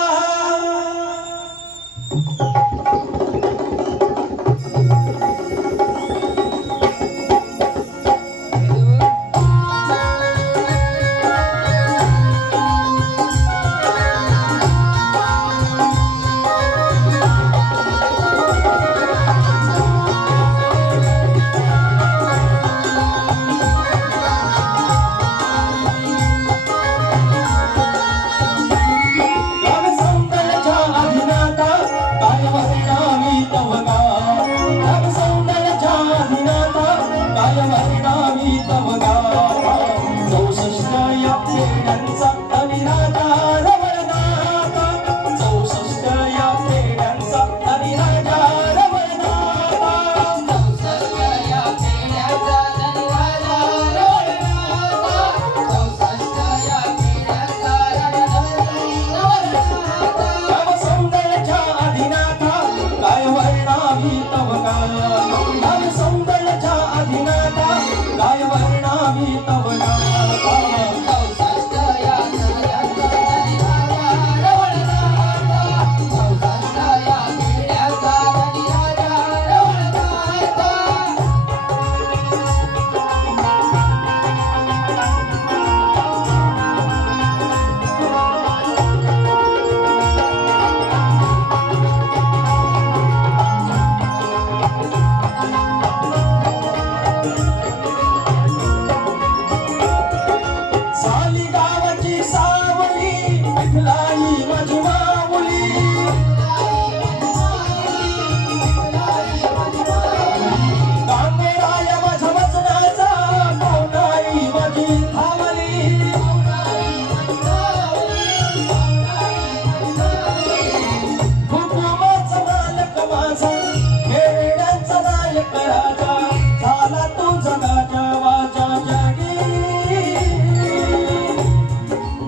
जगाच्या वाचा जगी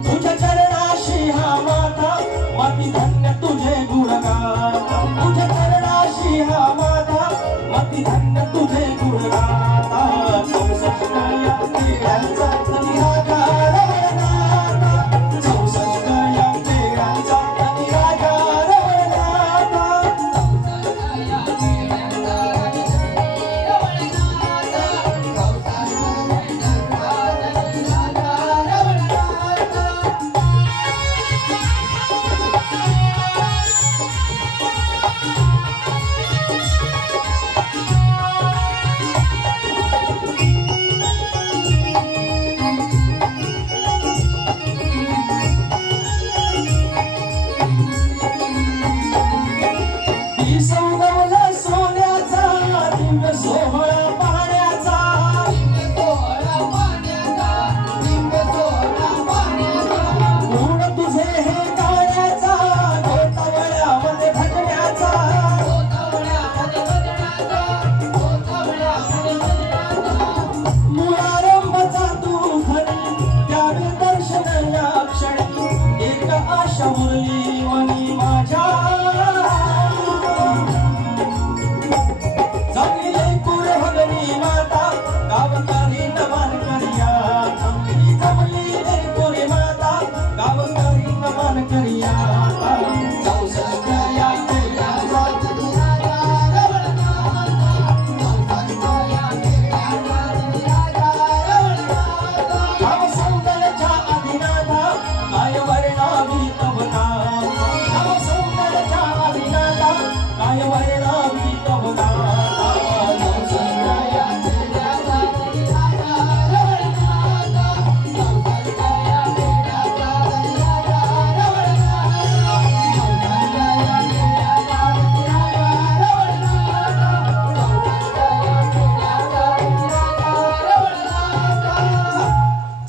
तुझ्या चरणाशी हा माता माती धन्य तुझे गुणगान तुझ्या चरणाशी हा माता माती धन्य तुझे गुणगान चौसष्टया खेळांचा निराकार वर्णाता चौसष्टया खेळांचा निराकार वर्णाता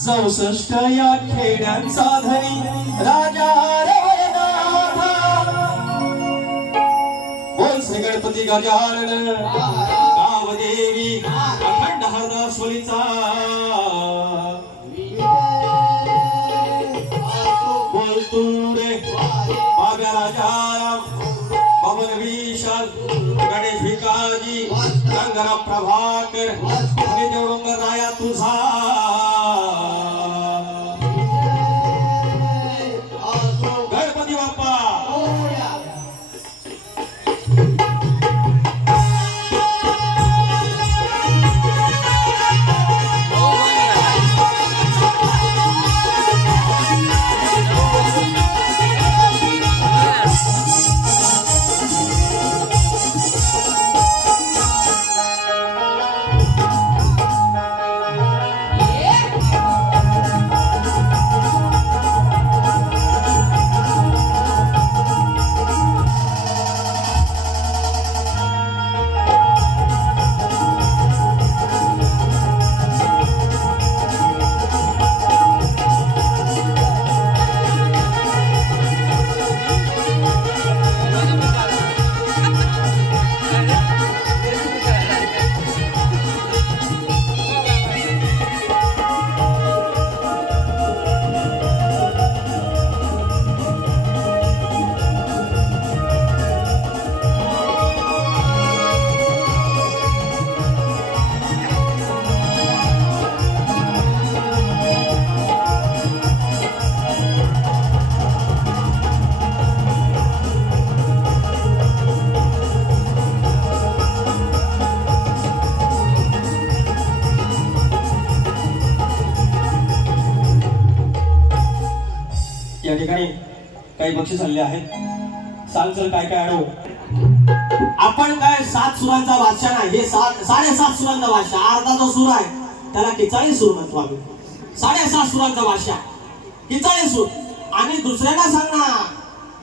चौसष्ट या खेड्यांचा धनी राजा रवळनाथा बोल श्री गणपती गजानन गावदेवी अखंड हरदासवलीचा बोल तू रे बाब्या राजाराम पवन विशाल गणेश भिकाजी रंगराव प्रभाकर आणि देवडोंगर राया तुझा गणपती बाप्पा या ठिकाणी काही बक्षीस आलेले आहेत सांग चल काय काय आडव आपण काय 7 सुरांचा बादशाह नाही हे 7.5 सुरांचा बादशाह अर्धा जो सूर आहे त्याला 41 सूर म्हणतो आम्ही 7.5 सुरांचा बादशाह 41 सूर आणि दुसऱ्याला सांग ना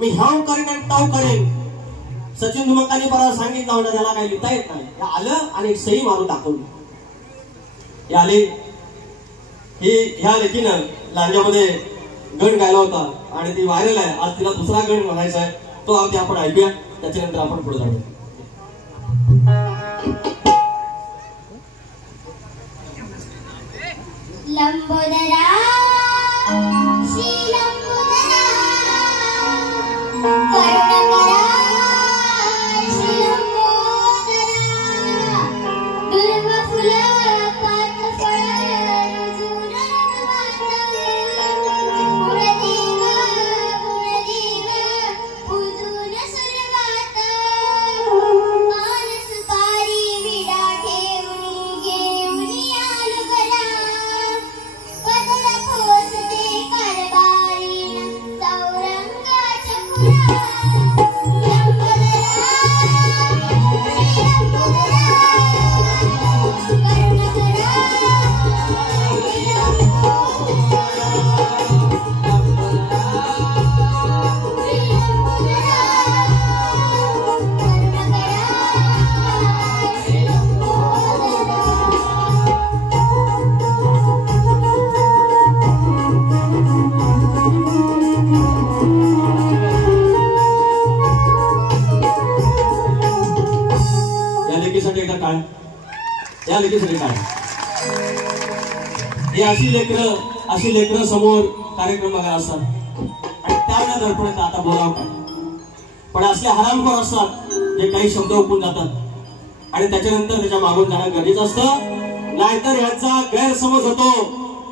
मी ह्याव करेन आणि ताव करेन सचिन धुमकांनी परवा सांगितलं होतं त्याला काही लिहिता येत नाही आलं आणि सही मारून दाखवली हे आले ह्या लेखीनं लांजामध्ये गण गायला होता आणि ती व्हायरल आहे आज तिला दुसरा गण म्हणायचा आहे तो अगदी आपण ऐकूया त्याच्यानंतर आपण पुढे जाऊया लंबोदरा श्री लंबोदरा करुणाकरा श्री लंबोदरा दुर्व फुल पात फळ रुजून गुणदेव पूजून सुरवात मानस पारी विडा ठेवणी घेऊनी आलो घरा पदरा पोचते कारभारीन चौरंगाच्या पुरा लंबोदरा श्री लंबोदरा करुणाकरा श्री या लेकीसाठी एकदा काय या लेकीसाठी काय हे अशी लेकरं समोर कार्यक्रम बघायला असतात आणि त्यावेळेला दडपण आता बोलावं काय पण असले हरामखोर असतात जे काही शब्द ओकून जातात आणि त्याच्यानंतर त्याच्या मागून जाणं गरजेचं असतं नाहीतर याचा गैरसमज होतो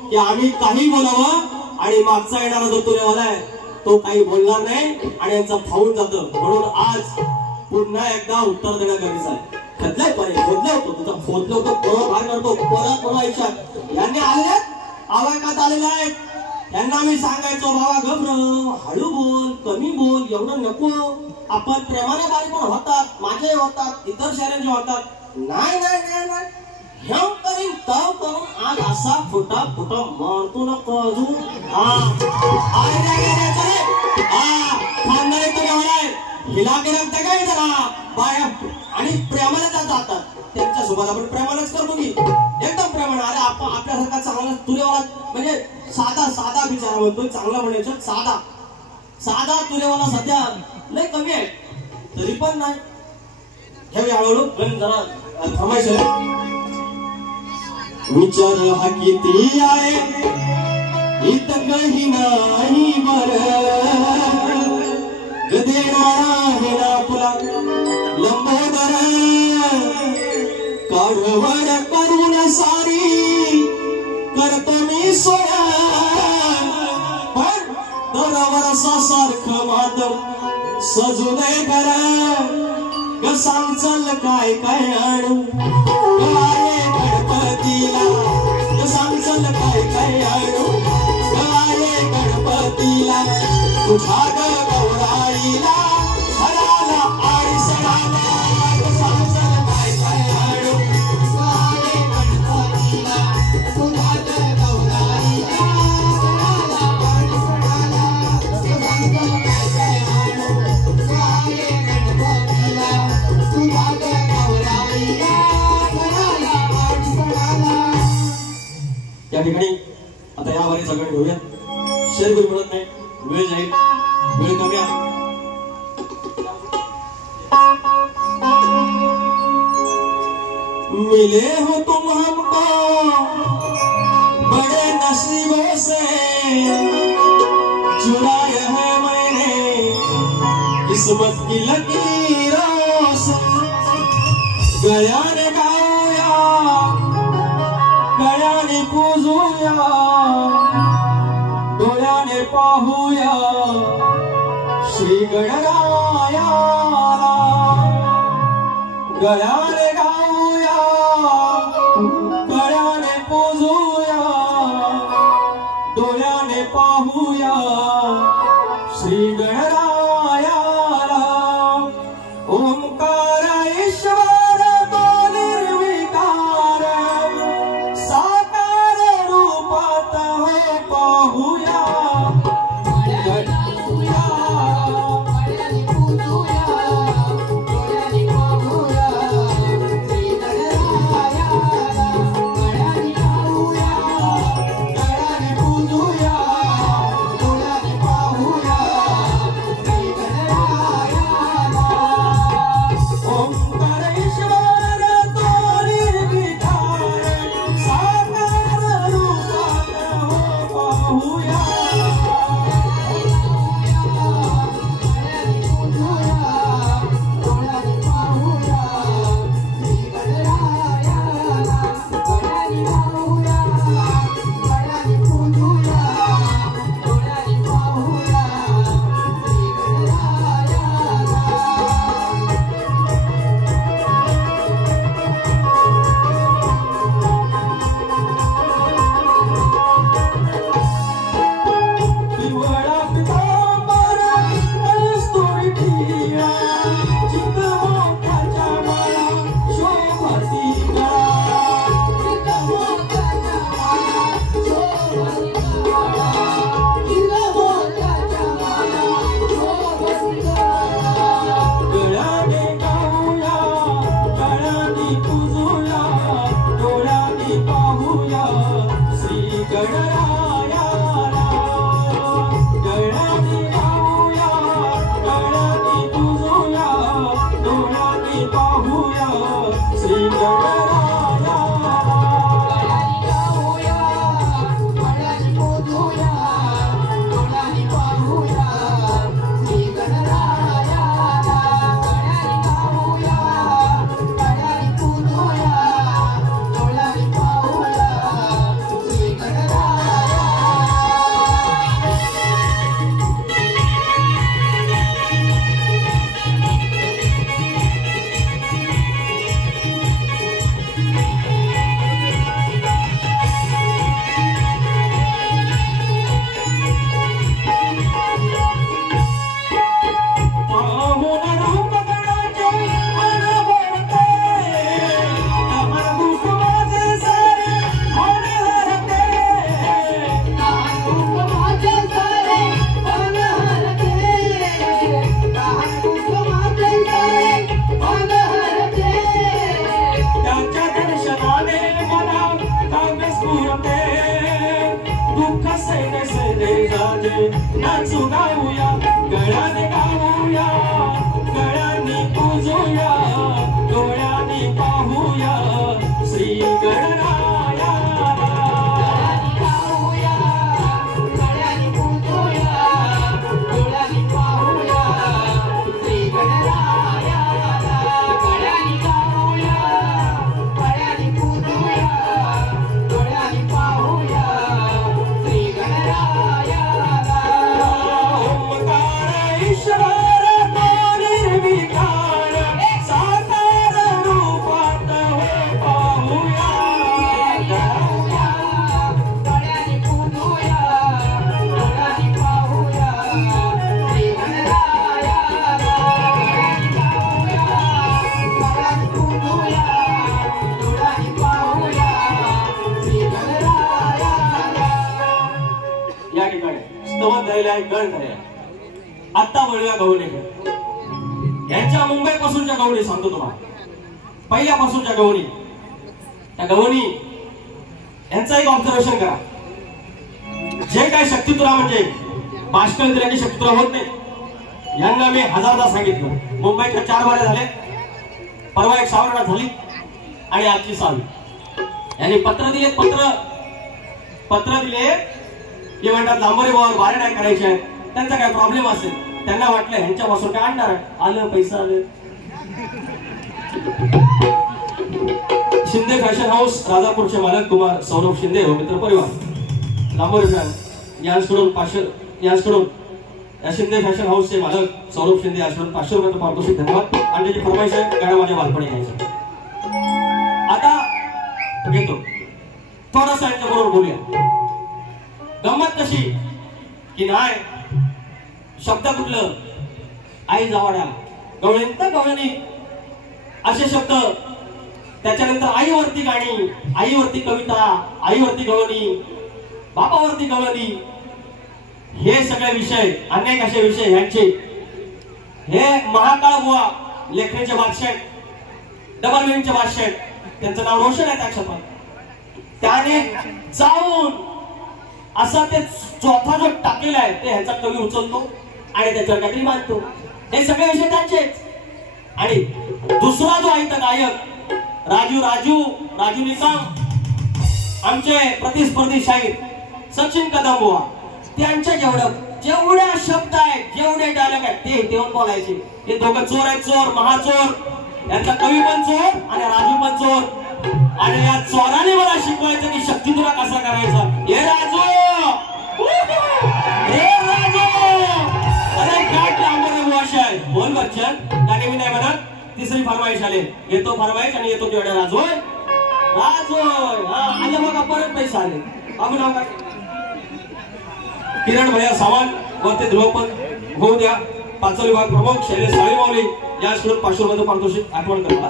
की आम्ही काही बोलावं आणि मागचा येणारा जो तुरेवाला आहे तो काही बोलणार नाही आणि यांचा फावून जातं म्हणून आज पुन्हा एकदा उत्तर देणं गरजेचं आहे खदलाय परे खोदलं होतं तुझं खोदलं होतं परत भार करतो परत आयुष्यात यांनी आलेले आवाकात आलेले आहेत यांना मी सांगायचो बाबा घबरा हळू बोल कमी बोल एवढं नको आपण प्रेमाने बारी पण होतात माझे होतात इतर शहरांचे होतात नाही नाही नाही नाही ह्या करीन तव करून आज असा फुटा फुटा मारतो नको अजून खानदारी तो एवढाय हिला केलं ते काय जरा बाया आणि प्रेमाने जातात त्यांच्या सोबत आपण प्रेमानेच करतो की एकदम प्रेमाने अरे आपण आपल्यासारखा चांगला तुरेवाला म्हणजे साधा बिचारा म्हणतो चांगला म्हणायचं साधा तुरेवाला सध्या लय कमी आहे तरी पण नाही घ्यावी हळूहळू पण जरा थांबायचं विचार हा किती आहे इतकही नाही देणारा हे आपला लंबोदर काढवड करून सारी करतो मी सोया पण दरवर्षासारखं मातम सजू दे घर सांगचल काय काय आणू गाये गणपतीला सांगचल काय काय आणू गाये गणपतीला तुझ्या गौराईला हराला आणि सणाला सांगचल काय काय आणू गाये गणपतीला तुझ्या गौराईला हराला आणि सणाला सांगचल काय काय आणू गाये गणपतीला या ठिकाणी आता या वारी सगळं घेऊया शेर बिल म्हणत नाही वेळ जाईल वेळ कमी आहे मिले हो तुम हमको बड़े नसीबों से चुराया है मैंने किस्मत की लकीरों से गया ने गाया गयाने पूजूया डोळ्याने पाहूया श्री गणरायाला गयाने गाऊया गयाने पूजूया डोळ्याने पाहूया श्री गणरायाला ओंकार ईश्वर तो निर्विकार साकार रूपात हो पाहूया पूजूया पाहूया श्री गणरायाला गळ्याने पाहूया गळ्याने पूजूया डोळ्याने पाहूया श्री गणरायाला नाचू गाऊया गळ्याने गाऊया गळ्याने पूजूया डोळ्याने पाहूया श्री गणरायाला गाऊया गळ्याने पूजूया डोळ्याने पाहूया श्री गणरायाला गळ्याने गाऊया गळ्याने पूजूया डोळ्याने पाहूया श्री गणरायाला ईश्वर निर्विकार साकार रूपात पाहूया गाऊया गळ्याने पूजूया डोळ्याने पाहूया श्री गणरायाला गळ्याने गाऊया गळ्याने पूजूया डोळ्याने पाहूया श्री गणरायाला. या ठिकाणी स्तवन झालेला आहे गण झालेला आत्ता वळूया गवळी यांच्या मुंबई पासूनच्या गवळी सांगतो तुम्हाला. पहिल्यापासूनच्या गवळी त्या गवळी यांचं एक ऑब्झर्वेशन करा. जे काय शक्तितुरा म्हणजे बाष्कळ दिल्याने शक्तितुरा होत नाही. यांना मी हजारदा सांगितलं. मुंबईच्या 4 वाऱ्या झाले, परवा एक सावरणा झाली आणि आजची 6वी. यांनी पत्र दिले पत्र दिले की म्हणतात लांबोरीवर वारे नाही करायचे. त्यांचा काय प्रॉब्लेम असेल, त्यांना वाटलं ह्यांच्यापासून काय आणणार आहे, आलं पैसा आलं. शिंदे फॅशन हाऊस राजापूरचे मालक कुमार सौरभ शिंदे व मित्र परिवार लांबोरी यांच्याकडून 500 शिंदे फॅशन हाऊसचे मालक सौरभ शिंदे यांच्याकडून 500 रुपये पारितोषिक धन्यवाद. आणि त्याची फरमाईश आहे गाणं माझ्या बालपणी यायचं. आता घेतो थोडंसं यांच्याबरोबर बोलूया. गंमत कशी की नाही शब्द कुठलं आई जावाड्या गवळणी असे शब्द. त्याच्यानंतर आईवरती गाणी, आईवरती कविता, आईवरती गवळणी, बापावरती गवळणी, हे सगळे विषय अनेक असे विषय ह्यांचे. हे महाकाळ बुवा लेखणीचे बादशाह, डबल विंगचे बादशाह, त्यांचं नाव रोशन आहे त्या क्षेत्रात. त्याने जाऊन असा ते चौथा जो टाकलेला आहे ते ह्याचा कवी उचलतो आणि त्याच्यावर काहीतरी मानतो. हे सगळे विषय त्यांचेच. आणि दुसरा जो आहे तर गायक राजू निकम, आमचे प्रतिस्पर्धी शाहीर सचिन कदम बुवा, त्यांच्या जेवढ्या शब्द आहेत, जेवढे डायलॉग आहेत ते तेवढं बोलायचे. हे दोघं चोर आहेत, चोर महाचोर. यांचा कवी पण चोर आणि राजू पण चोर. आणि या चोराने मला शिकवायचं की शक्तितुरा कसा करायचा. हे राजू अरे काय लांबोरी भाषा आहे. बोल बच्चन गाणी मी नाही म्हणत. तिसरी फरमाईश आले, येतो फरमाईश आणि येतो तेवढ्या राजोय आले बघा परत पैसा आले. बाबू नाव काय किरण भैया सावंत वरती ध्रुवपद होऊ द्या. 5 विभाग प्रमुख शैलेश साळीमावली याकडून 500 रुपये पारितोषिक आठवण करा.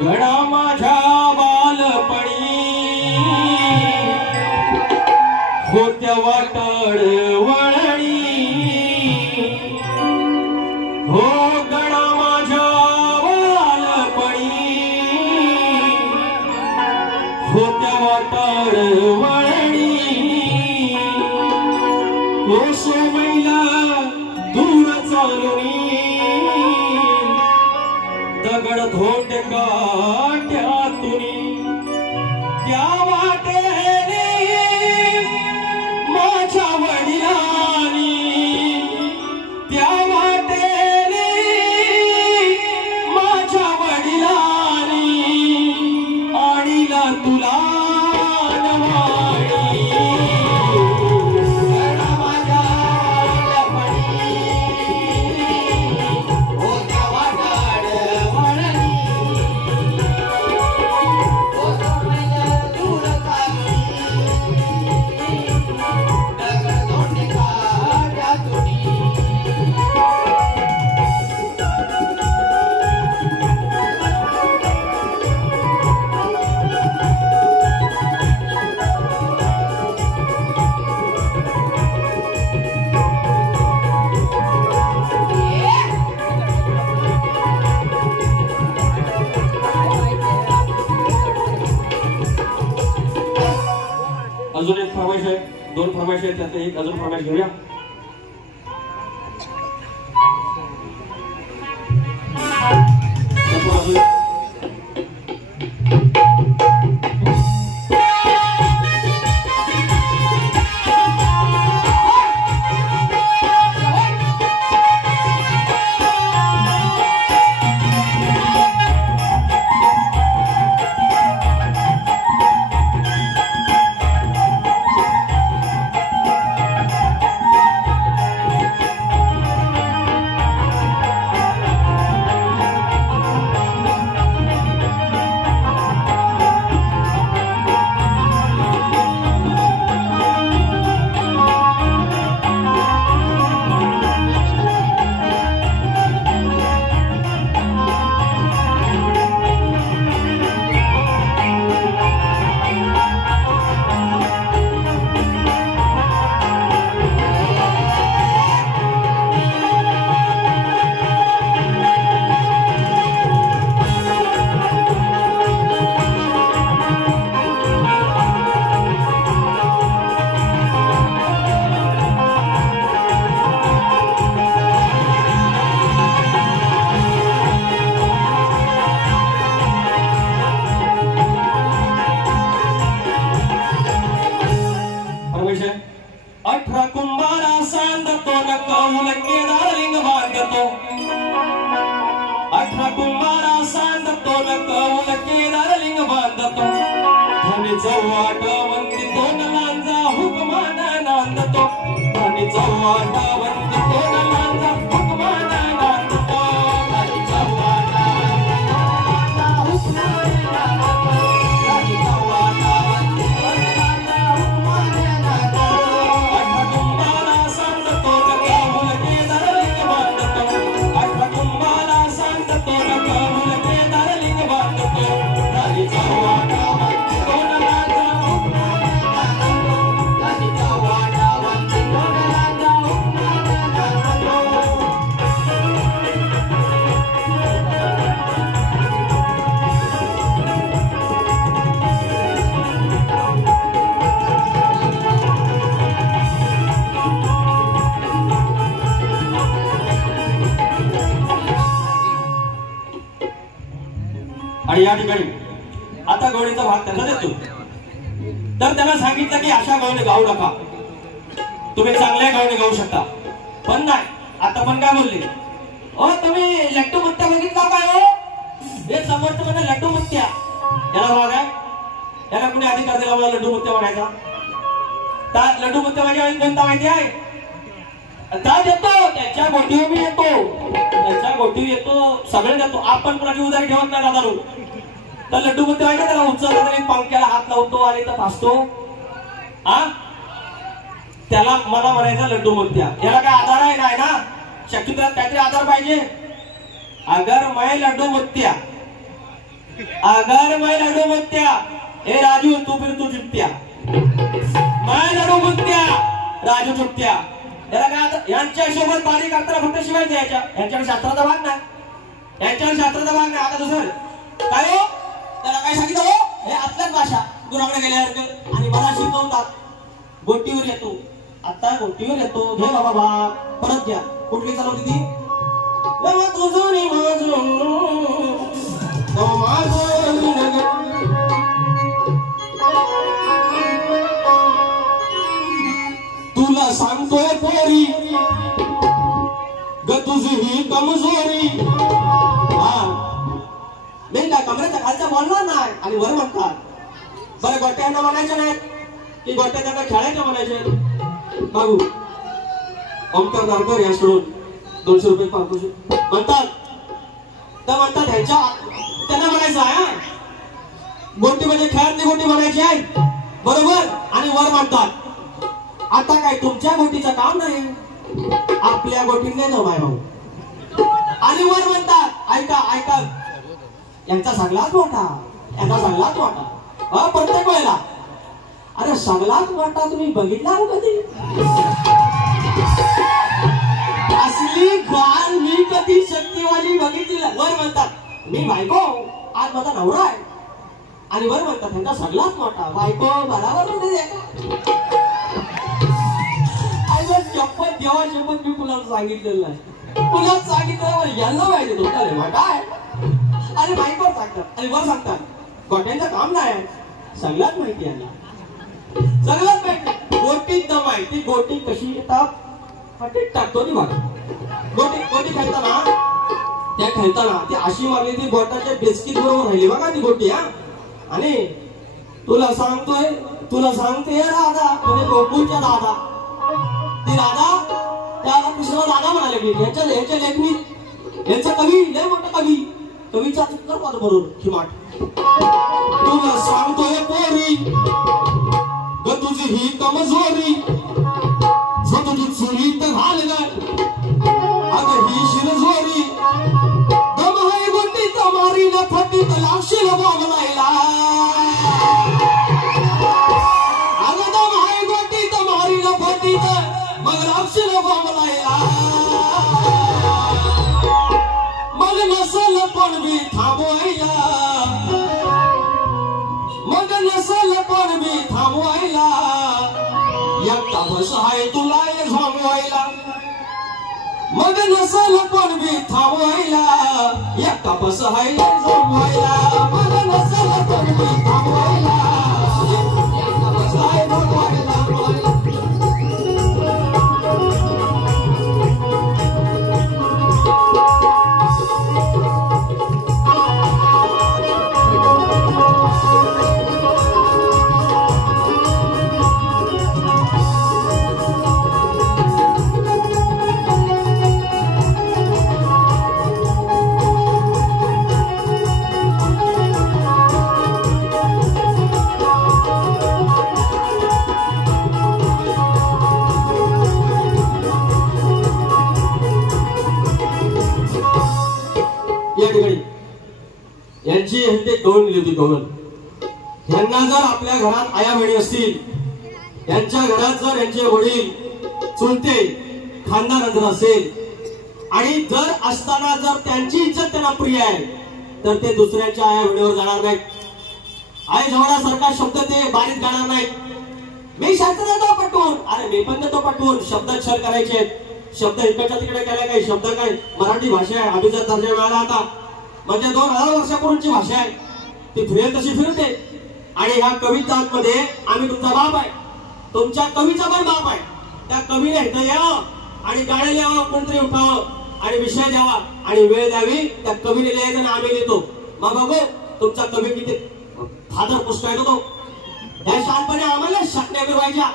गणा माझ्या बालपणी होत्या वाटड वळणी, हो गणा माझ्या बालपणी होत्या वाटाड वळणी सोमैला दूर चालुनी दगड धोंड काट्यातुनी त्या वाटेने माझ्या वडिलांनी त्या वाटेने माझ्या वडिलांनी आणीला तुला अजून एक फरमाईश आहे, दोन फरमाईश आहेत, त्यात एक अजून फरमाईश घेऊया. आणि या ठिकाणी आता गवळीचा भाग त्यांना देतो. तर त्यांना सांगितलं की अशा गवळी गाऊ नका, तुम्ही चांगल्या गवळी गाऊ शकता. पण नाही, आता पण काय बोलले, तुम्ही लट्टू मुत्या बघितला काय हो? हे समोरचं म्हणजे लड्डू मुत्या, याला भाग आहे, याला कुणी अधिकार दिला मला लड्डू मुत्या म्हणायचा? तर लड्डू मुत्या माझ्या कोणता माहिती आहे? दाद येतो त्याच्या गोटीवर मी येतो, त्याच्या गोटीवर येतो, सगळे देतो. आपण कोणाची उदारी ठेवत नाही दादा लोक. तर लड्डू मुत्या माहिती, त्याला उचलला तरी पंख्याला हात लावतो आणि तर फासतो. त्याला मला म्हणायचा लड्डू मुत्या. याला काय आधार आहे? नाही ना, शक्यतो काहीतरी आधार पाहिजे. अगर मैं लड्डू मुत्या, अगर मैं लड्डू मुत्या, ए राजू तू फिर तू चुट्ट्या, मैं लड्डू मुत्या राजू चुट्ट्या. याला काय यांच्या सोबत बारी करताना फक्त शिवाय द्यायच्या, यांच्याकडे शास्त्राचा भाग नाही, यांच्याकडे शास्त्राचा भाग नाही. आता दुसरं काय हो, त्याला काय सांगितलं हो, हे आपल्याच भाषा गुराकडे गेल्यासारखं आणि मला शिकवतात गोटीवर येतो. आता गोटीवर येतो घे बाबा बा परत घ्या. कुठली चालवती ती तुझं तुला सांगतोय पोरी ग तुझी ही कमजोरी. नाही का कमरेच्या खालच्या बोलणार नाही आणि वर म्हणतात. बरं गोट्यांना म्हणायचे नाहीत की गोट्या त्यांना खेळायच्या म्हणायचे. बाबू ओमकार नारकर या सोडून 200 रुपये पाठवू म्हणतात. तर म्हणतात ह्याच्या त्यांना म्हणायचं आहे गोटी म्हणजे खेळातली गोटी म्हणायची आहे बरोबर. आणि वर म्हणतात आता काय तुमच्या गोटीचं काम नाही आपल्या गोटीत नाही जाऊ बाय भाऊ. आणि वर म्हणतात ऐका ऐका यांचा सगळाच मोठा यांचा सगळाच मोठा प्रत्येक वेळेला. अरे सगळाच मोठा तुम्ही बघितला कधी असली गार मी कधी शक्तीवाली बघितली. वर म्हणतात मी बायको आज माझा नवरा आहे. आणि वर म्हणतात त्यांचा सगळाच मोठा बायको बराबर शपथ देवा शपथ मी तुला सांगितलेलं नाही. तुला सांगितलं यांना माहिती तुमचा मोठा आहे. आणि बायकोवर सांगतात आणि वर सांगतात गोट्यांचं काम नाही सगळ्यात माहिती यांना सगळ्यात माहिती. गोटीत दम आहे ती गोटी कशी येतात फटीत टाकतो ती बघा. गोटी खेळताना त्या खेळताना ती अशी मारली ती बोटाच्या बिस्किट बरोबर राहिली बघा ती गोटी. हा आणि तुला सांगते राधा म्हणजे गोकुळच्या दादा ती राधा त्याला कृष्ण दादा म्हणाले की यांच्या लेखनीत यांचा कवी लय मोठा कवीचा चित्र बरोबर खिमाट. तुला सांगतोय पोरी ग तुझी ही कमजोरी तुझी चुरी तर घाल अगं ही शिरजोरी दम है गोटी तमारी न फटीत लागशील बोंबलायला. अगं दम है गोटी तमारी न फटीत मग लागशील बोंबलायला. मग नसल पण मी थांबवायला मग नसल पण मी थांबवायला एकटा बस आहे तुला झोंबवायला. मग नसल पण मी थांबवायला एकटा बस आहे झोंबवायला. मग नसल पण मी थांबवायला एकटा बस आहे झोंबवायला. यांची हे गवळण लिहिली होती गवळण. यांना जर आपल्या घरात आया बहिणी असतील यांच्या घरात जर यांचे वडील चुलते खानदार जर असेल आणि जर असताना जर त्यांची इज्जत त्यांना प्रिय आहे तर ते दुसऱ्यांच्या आया बहिणीवर जाणार नाहीत. आई जवळासारखा शब्द ते बारीक जाणार नाहीत. मी शास्त्र देतो पटवून अरे मी पण देतो पटवून शब्दाक्षर करायचे शब्द इकडच्या तिकडे केल्या काही शब्द काय मराठी भाषा आहे अभिजात दर्जा मिळाला आता म्हणजे 2000 वर्षापूर्वीची भाषा आहे ती फिरेल तशी फिरते. आणि ह्या कवितांमध्ये आम्ही तुमचा बाप आहे तुमच्या कवीचा पण बाप आहे. त्या कवीने इथं यावं आणि गाणे लिहावं कोणतरी उठावं आणि विषय द्यावा आणि वेळ द्यावी त्या कवीने लिहायचं आणि आम्ही लिहितो. मग बघू तुमचा कवी किती फादर पुस्तक येतो. ह्या शानपणे आम्हाला शाकण्या मिळवायच्या.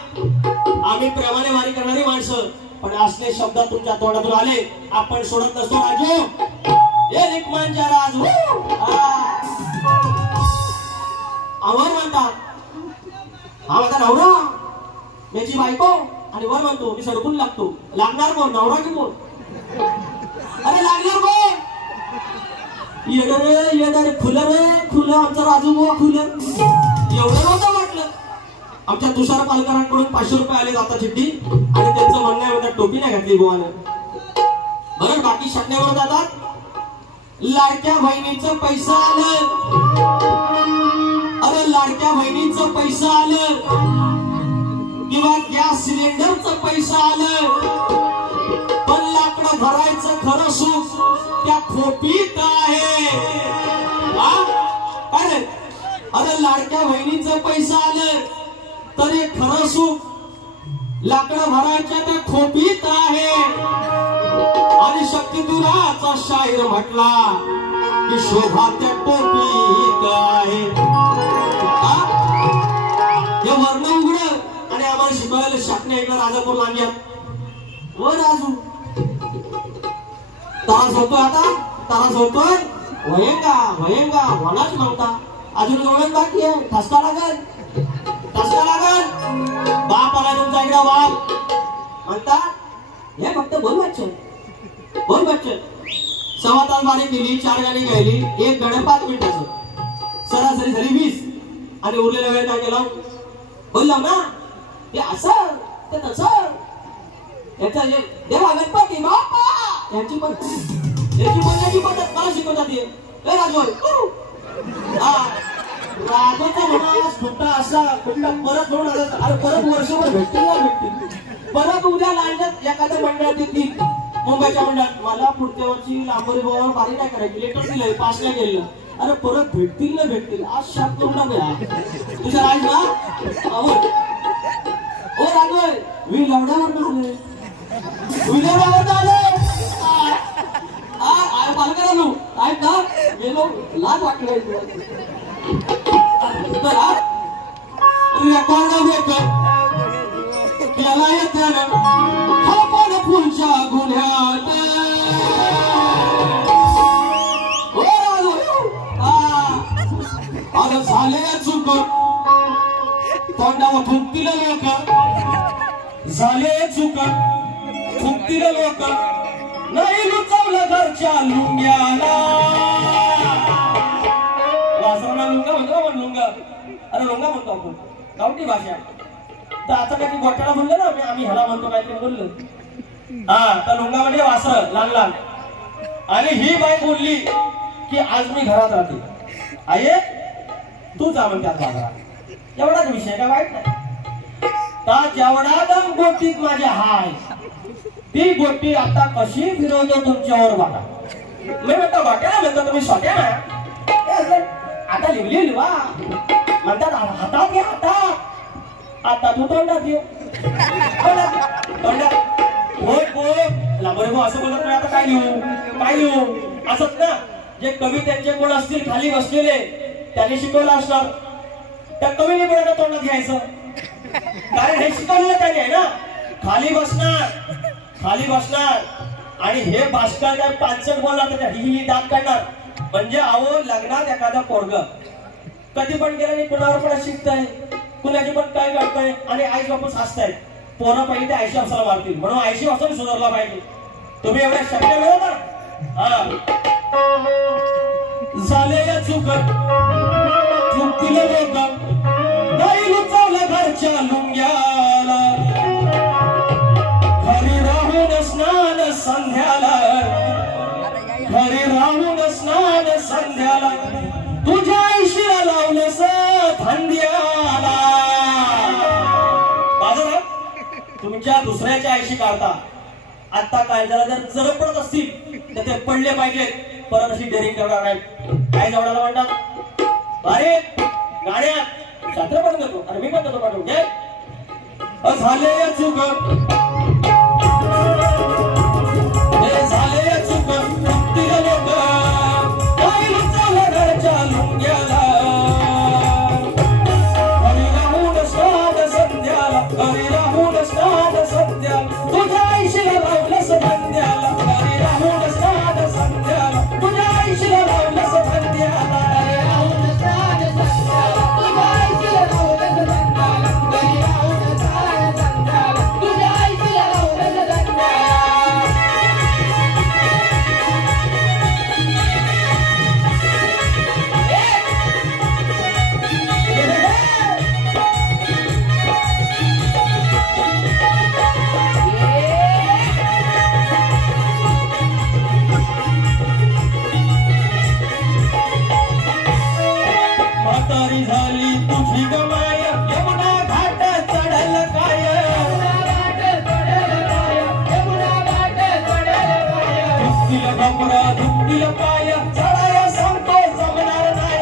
आम्ही प्रेमाने वारी करणारी माणसं पण असले शब्द तुमच्या तोंडातून आले आपण सोडत नसतो. राजू हे निकमांच्या राजू आवर म्हणतात हा माझा नवरा याची बायको आणि वर म्हणतो मी सडकून लागतो. लागणार कोण नवरा की कोण अरे लागणार कोण येणारे खुलं रे खुलं आमचा राजू बुवा खुलं एवढं नव्हतं वाटलं. आमच्या तुषार पालकरांकडून 500 रुपये आले जाता चिठ्ठी आणि त्यांचं म्हणणं आहे म्हणतात टोपी नाही घातली बुवानं. बरं बाकी शकण्यावर जातात लाडक्या बहिणीचं पैसा आलं अरे लाडक्या बहिणीचं पैसा आलं किंवा गॅस सिलेंडरचं पैसा आलं, पण लाकडं भरायचं खरं सुख त्या खोपीत आहे. अरे अरे लाडक्या बहिणीचं पैसा आलं तर हे खरं सुख लाकडं भरायच्या त्या खोपीत आहे. आणि शक्तिदुराचा शाहीर म्हटला की शोभा त्या टोपीत आहे. हे वर्ण उघड आणि आम्हाला शिकवायला शाकण्या एकदा राजापूर लांब्यात व राजू त्रास होतोय. आता त्रास होतोय. वयंगा वनाच म्हणता अजून एवढंच बाकी आहे. ठसका लागल बाप आला तुमचा एकदा बाप म्हणता हे फक्त बोल बच्चन 6 तास बारी केली, 4 गाणी गायली, एक गाणं 5 मिनिटाचं, सरासरी झाली 20 आणि उरलेला वेळ काय केला बोलला ना हे असं ते तसं. याचा देवा गणपती बाप्पा यांची बोलण्याची पद्धत मला शिकवतात. हे राजू राजाचा म्हणा सुट्टा असा कुठला परत म्हणून अरे परत वर्षभर भेटतील परत उद्या लांजात एखाद्या मंडळात येतील. मुंबईच्या मंडळात मला पुढच्या वर्षी लांबोरी बोलावर बारी नाही करायची, लेटर दिलंय 5 ला गेलं. अरे परत भेटतील आज शाप करून टाकूया तुझ्या राज ना ओ राजू मी लवड्यावर आले पालकर आलो आहेत ना गेलो लाज वाटलं रेकॉर्ड केला येते हा पण पुढच्या गुन्ह्यात आता झाले चुक तोंडावर थुंकतील लोक झाले चुक थुंकतील लोक नाही लुचवलं घरच्या लुंग्याला. वासराला लुंगा म्हणतो आपण लुंगा. अरे लुंगा म्हणतो आपण गावठी भाषा. तर आता काही गोट्याला म्हणलं ना आम्ही ह्याला म्हणतो काहीतरी बोललो. तर लुंगा म्हणजे वासर लहान. आणि ही बाई बोलली की आज मी घरात राहते. आहे तू जा म्हणतात बाजारात. एवढाच विषय काय वाईट नाही. तर जेवढा दम गोष्टीत माझ्या हाय ती गोष्टी आता कशी फिरवतो तुमच्यावर बघा. मी म्हणतो गोट्याला म्हणतो तुम्ही स्वतः ना आता लिवा म्हणतात हातात घ्या हातात. आता तू तोंडात ये तोंडात लांबरे भाऊ असं बोलत नाही. आता काय लिहू असत ना. जे कवी त्यांचे कोण असतील खाली बसलेले त्यांनी शिकवलं असणार. त्या कवीने कोणाला तोंडात घ्यायचं कारण हे शिकवलेलं त्याने आहे ना. खाली बसणार आणि हे भाषण काय पाचक बोलणार ही दात काढणार. म्हणजे अहो लग्नात एखादा पोरग कधी पण गेला नाही कुणावर पण शिकताय कुणाची पण काय करताय आणि आई वापस हसतायत. पोरं पहिले ते 80 वर्षाला मारतील म्हणून 80 वर्षांनी सुधारला पाहिजे. तुम्ही एवढ्या शब्द मिळवता झाले या चुकत चुकतील लोक नाही लुचवलं घरच्या लुंग्याला. घरी राहून स्नान संध्याला तुझ्या आईशीला लावलंस धांद्याला. बाजारात तुमच्या दुसऱ्याच्या आईशी काढता. आता काय जरा जर पडत असतील तर ते पडले पाहिजेत. परत अशी डेअरिंग करणार नाही. काय जवळाला म्हणतात अरे गाड्यात छत्रपती करतो. अरे मी पण करतो पाठवून घे झाले चुक झाले चुक लोक घरच्या लुंग्याला. घरी राहून स्नान संध्याला तुझ्या आईशीला लावलंस धंद्याला. घरी राहून स्नान संध्याला तुझ्या आईशीला लावलंस धंद्याला. तुझ्या दिगमाय यमुना घाट चढल काय दुखतील गमरा दुखतील पाय चढाया सांगतो जमणार नाही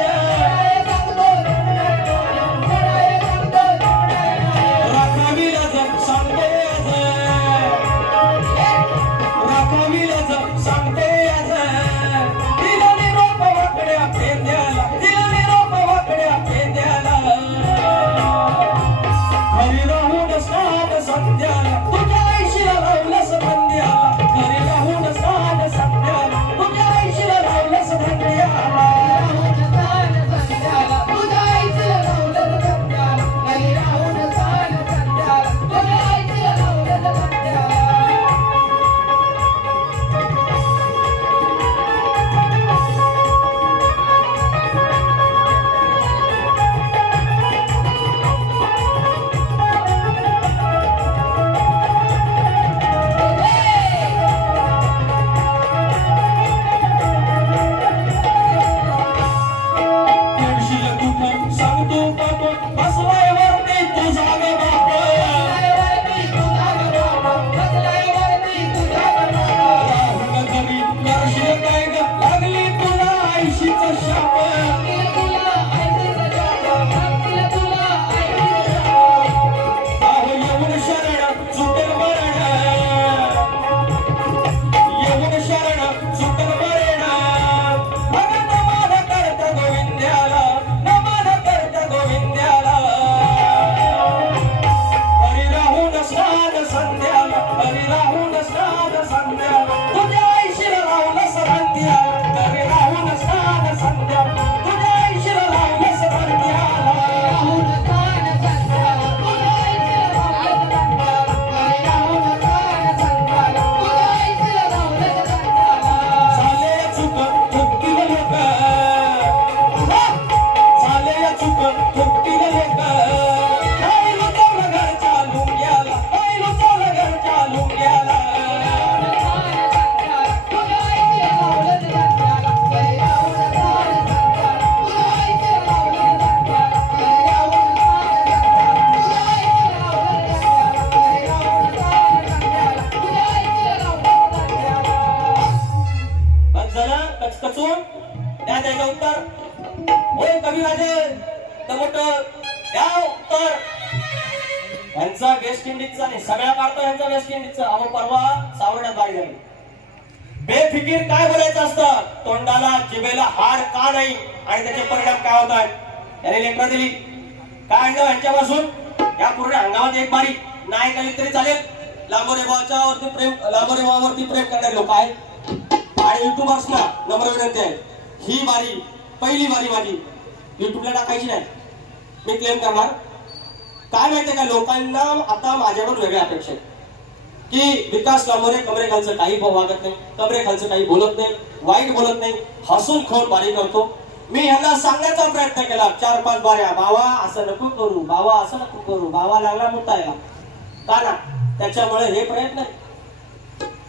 राखावीला जग सांगते राखावीला जग सांगते दिला निरोप वाकड्या पेंद्याला दिला निरोप वाकड्या पेंद्याला घरी राहून साध संध्याला तुझ्या आईशीला लावलंस बंद्याला घरी राहून साध संध्याला तुझ्या आईशीला लावलंस बंद्याला सांगतो बाप बसलाय वरती तुझा ग बाप राहुल कवी करशील काय ग लागली तुला आईशीच शाप येऊन शरण चुकल मरण येऊन शरण चुकल मरण भगत मान करत गोविंद्याला हरी राहून साध संध्याला हरी राहून साध संध्याला तुझ्या आईशीला लावलंस बंद्याला हरी राहून साध संध्याला तुझ्या आईशीला लावलंस बंद्याला झाले चुक थुकतील लोक झाले चुक थुकतील लोक कचकचून त्या त्याचं उत्तर होय कवी राजे टमोट द्या उत्तर यांचा वेस्ट इंडिजचा नाही सगळ्या काढतो यांचा वेस्ट इंडिजचा आपण परवा सावरण्यात बारी झाली बेफिकीर काय बोलायचं असतं तोंडाला जिभेला हाड का नाही आणि त्याचे परिणाम काय होत आहेत त्याने लेकर दिली काय आणलं यांच्यापासून या पूर्ण हंगामात एक बारी नाही केली तरी चालेल लांबोरेबाच्या वरती प्रेम लांबोरेबावरती प्रेम करणारे लोक आहेत आणि युट्यूबर्सना नम्र विनंती आहे ही बारी पहिली बारी माझी युट्यूबला टाकायची नाही मी क्लेम करणार काय माहितीये का लोकांना आता माझ्याकडून वेगळ्या अपेक्षा आहेत की विकास लांबोरे कमरेखालचं काही वागत नाही कमरेखालचं काही बोलत नाही वाईट बोलत नाही हसून खोल बारी करतो मी ह्यांना सांगण्याचा प्रयत्न केला 4-5 बाऱ्या बावा असं नको करू बावा असं नको करू बावा लागला मुतायला का ना त्याच्यामुळे हे प्रयत्न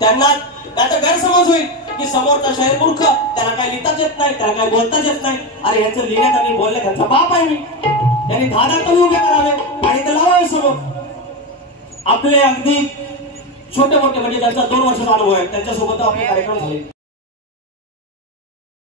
त्यांना त्याचा गैरसमज होईल की समोरचा शहर मूर्ख त्याला काही लिहिताच येत नाही त्याला काही बोलताच येत नाही अरे ह्याचं लिहिण्यात आणि बोलण्यात त्यांचा बाप आहे मी त्यांनी धादा करून उभे करावे आणि ते लावावे समोर आपले अगदी छोटे मोठे म्हणजे त्यांचा 2 वर्षाचा अनुभव आहे त्यांच्यासोबत आपले कार्यक्रम झाले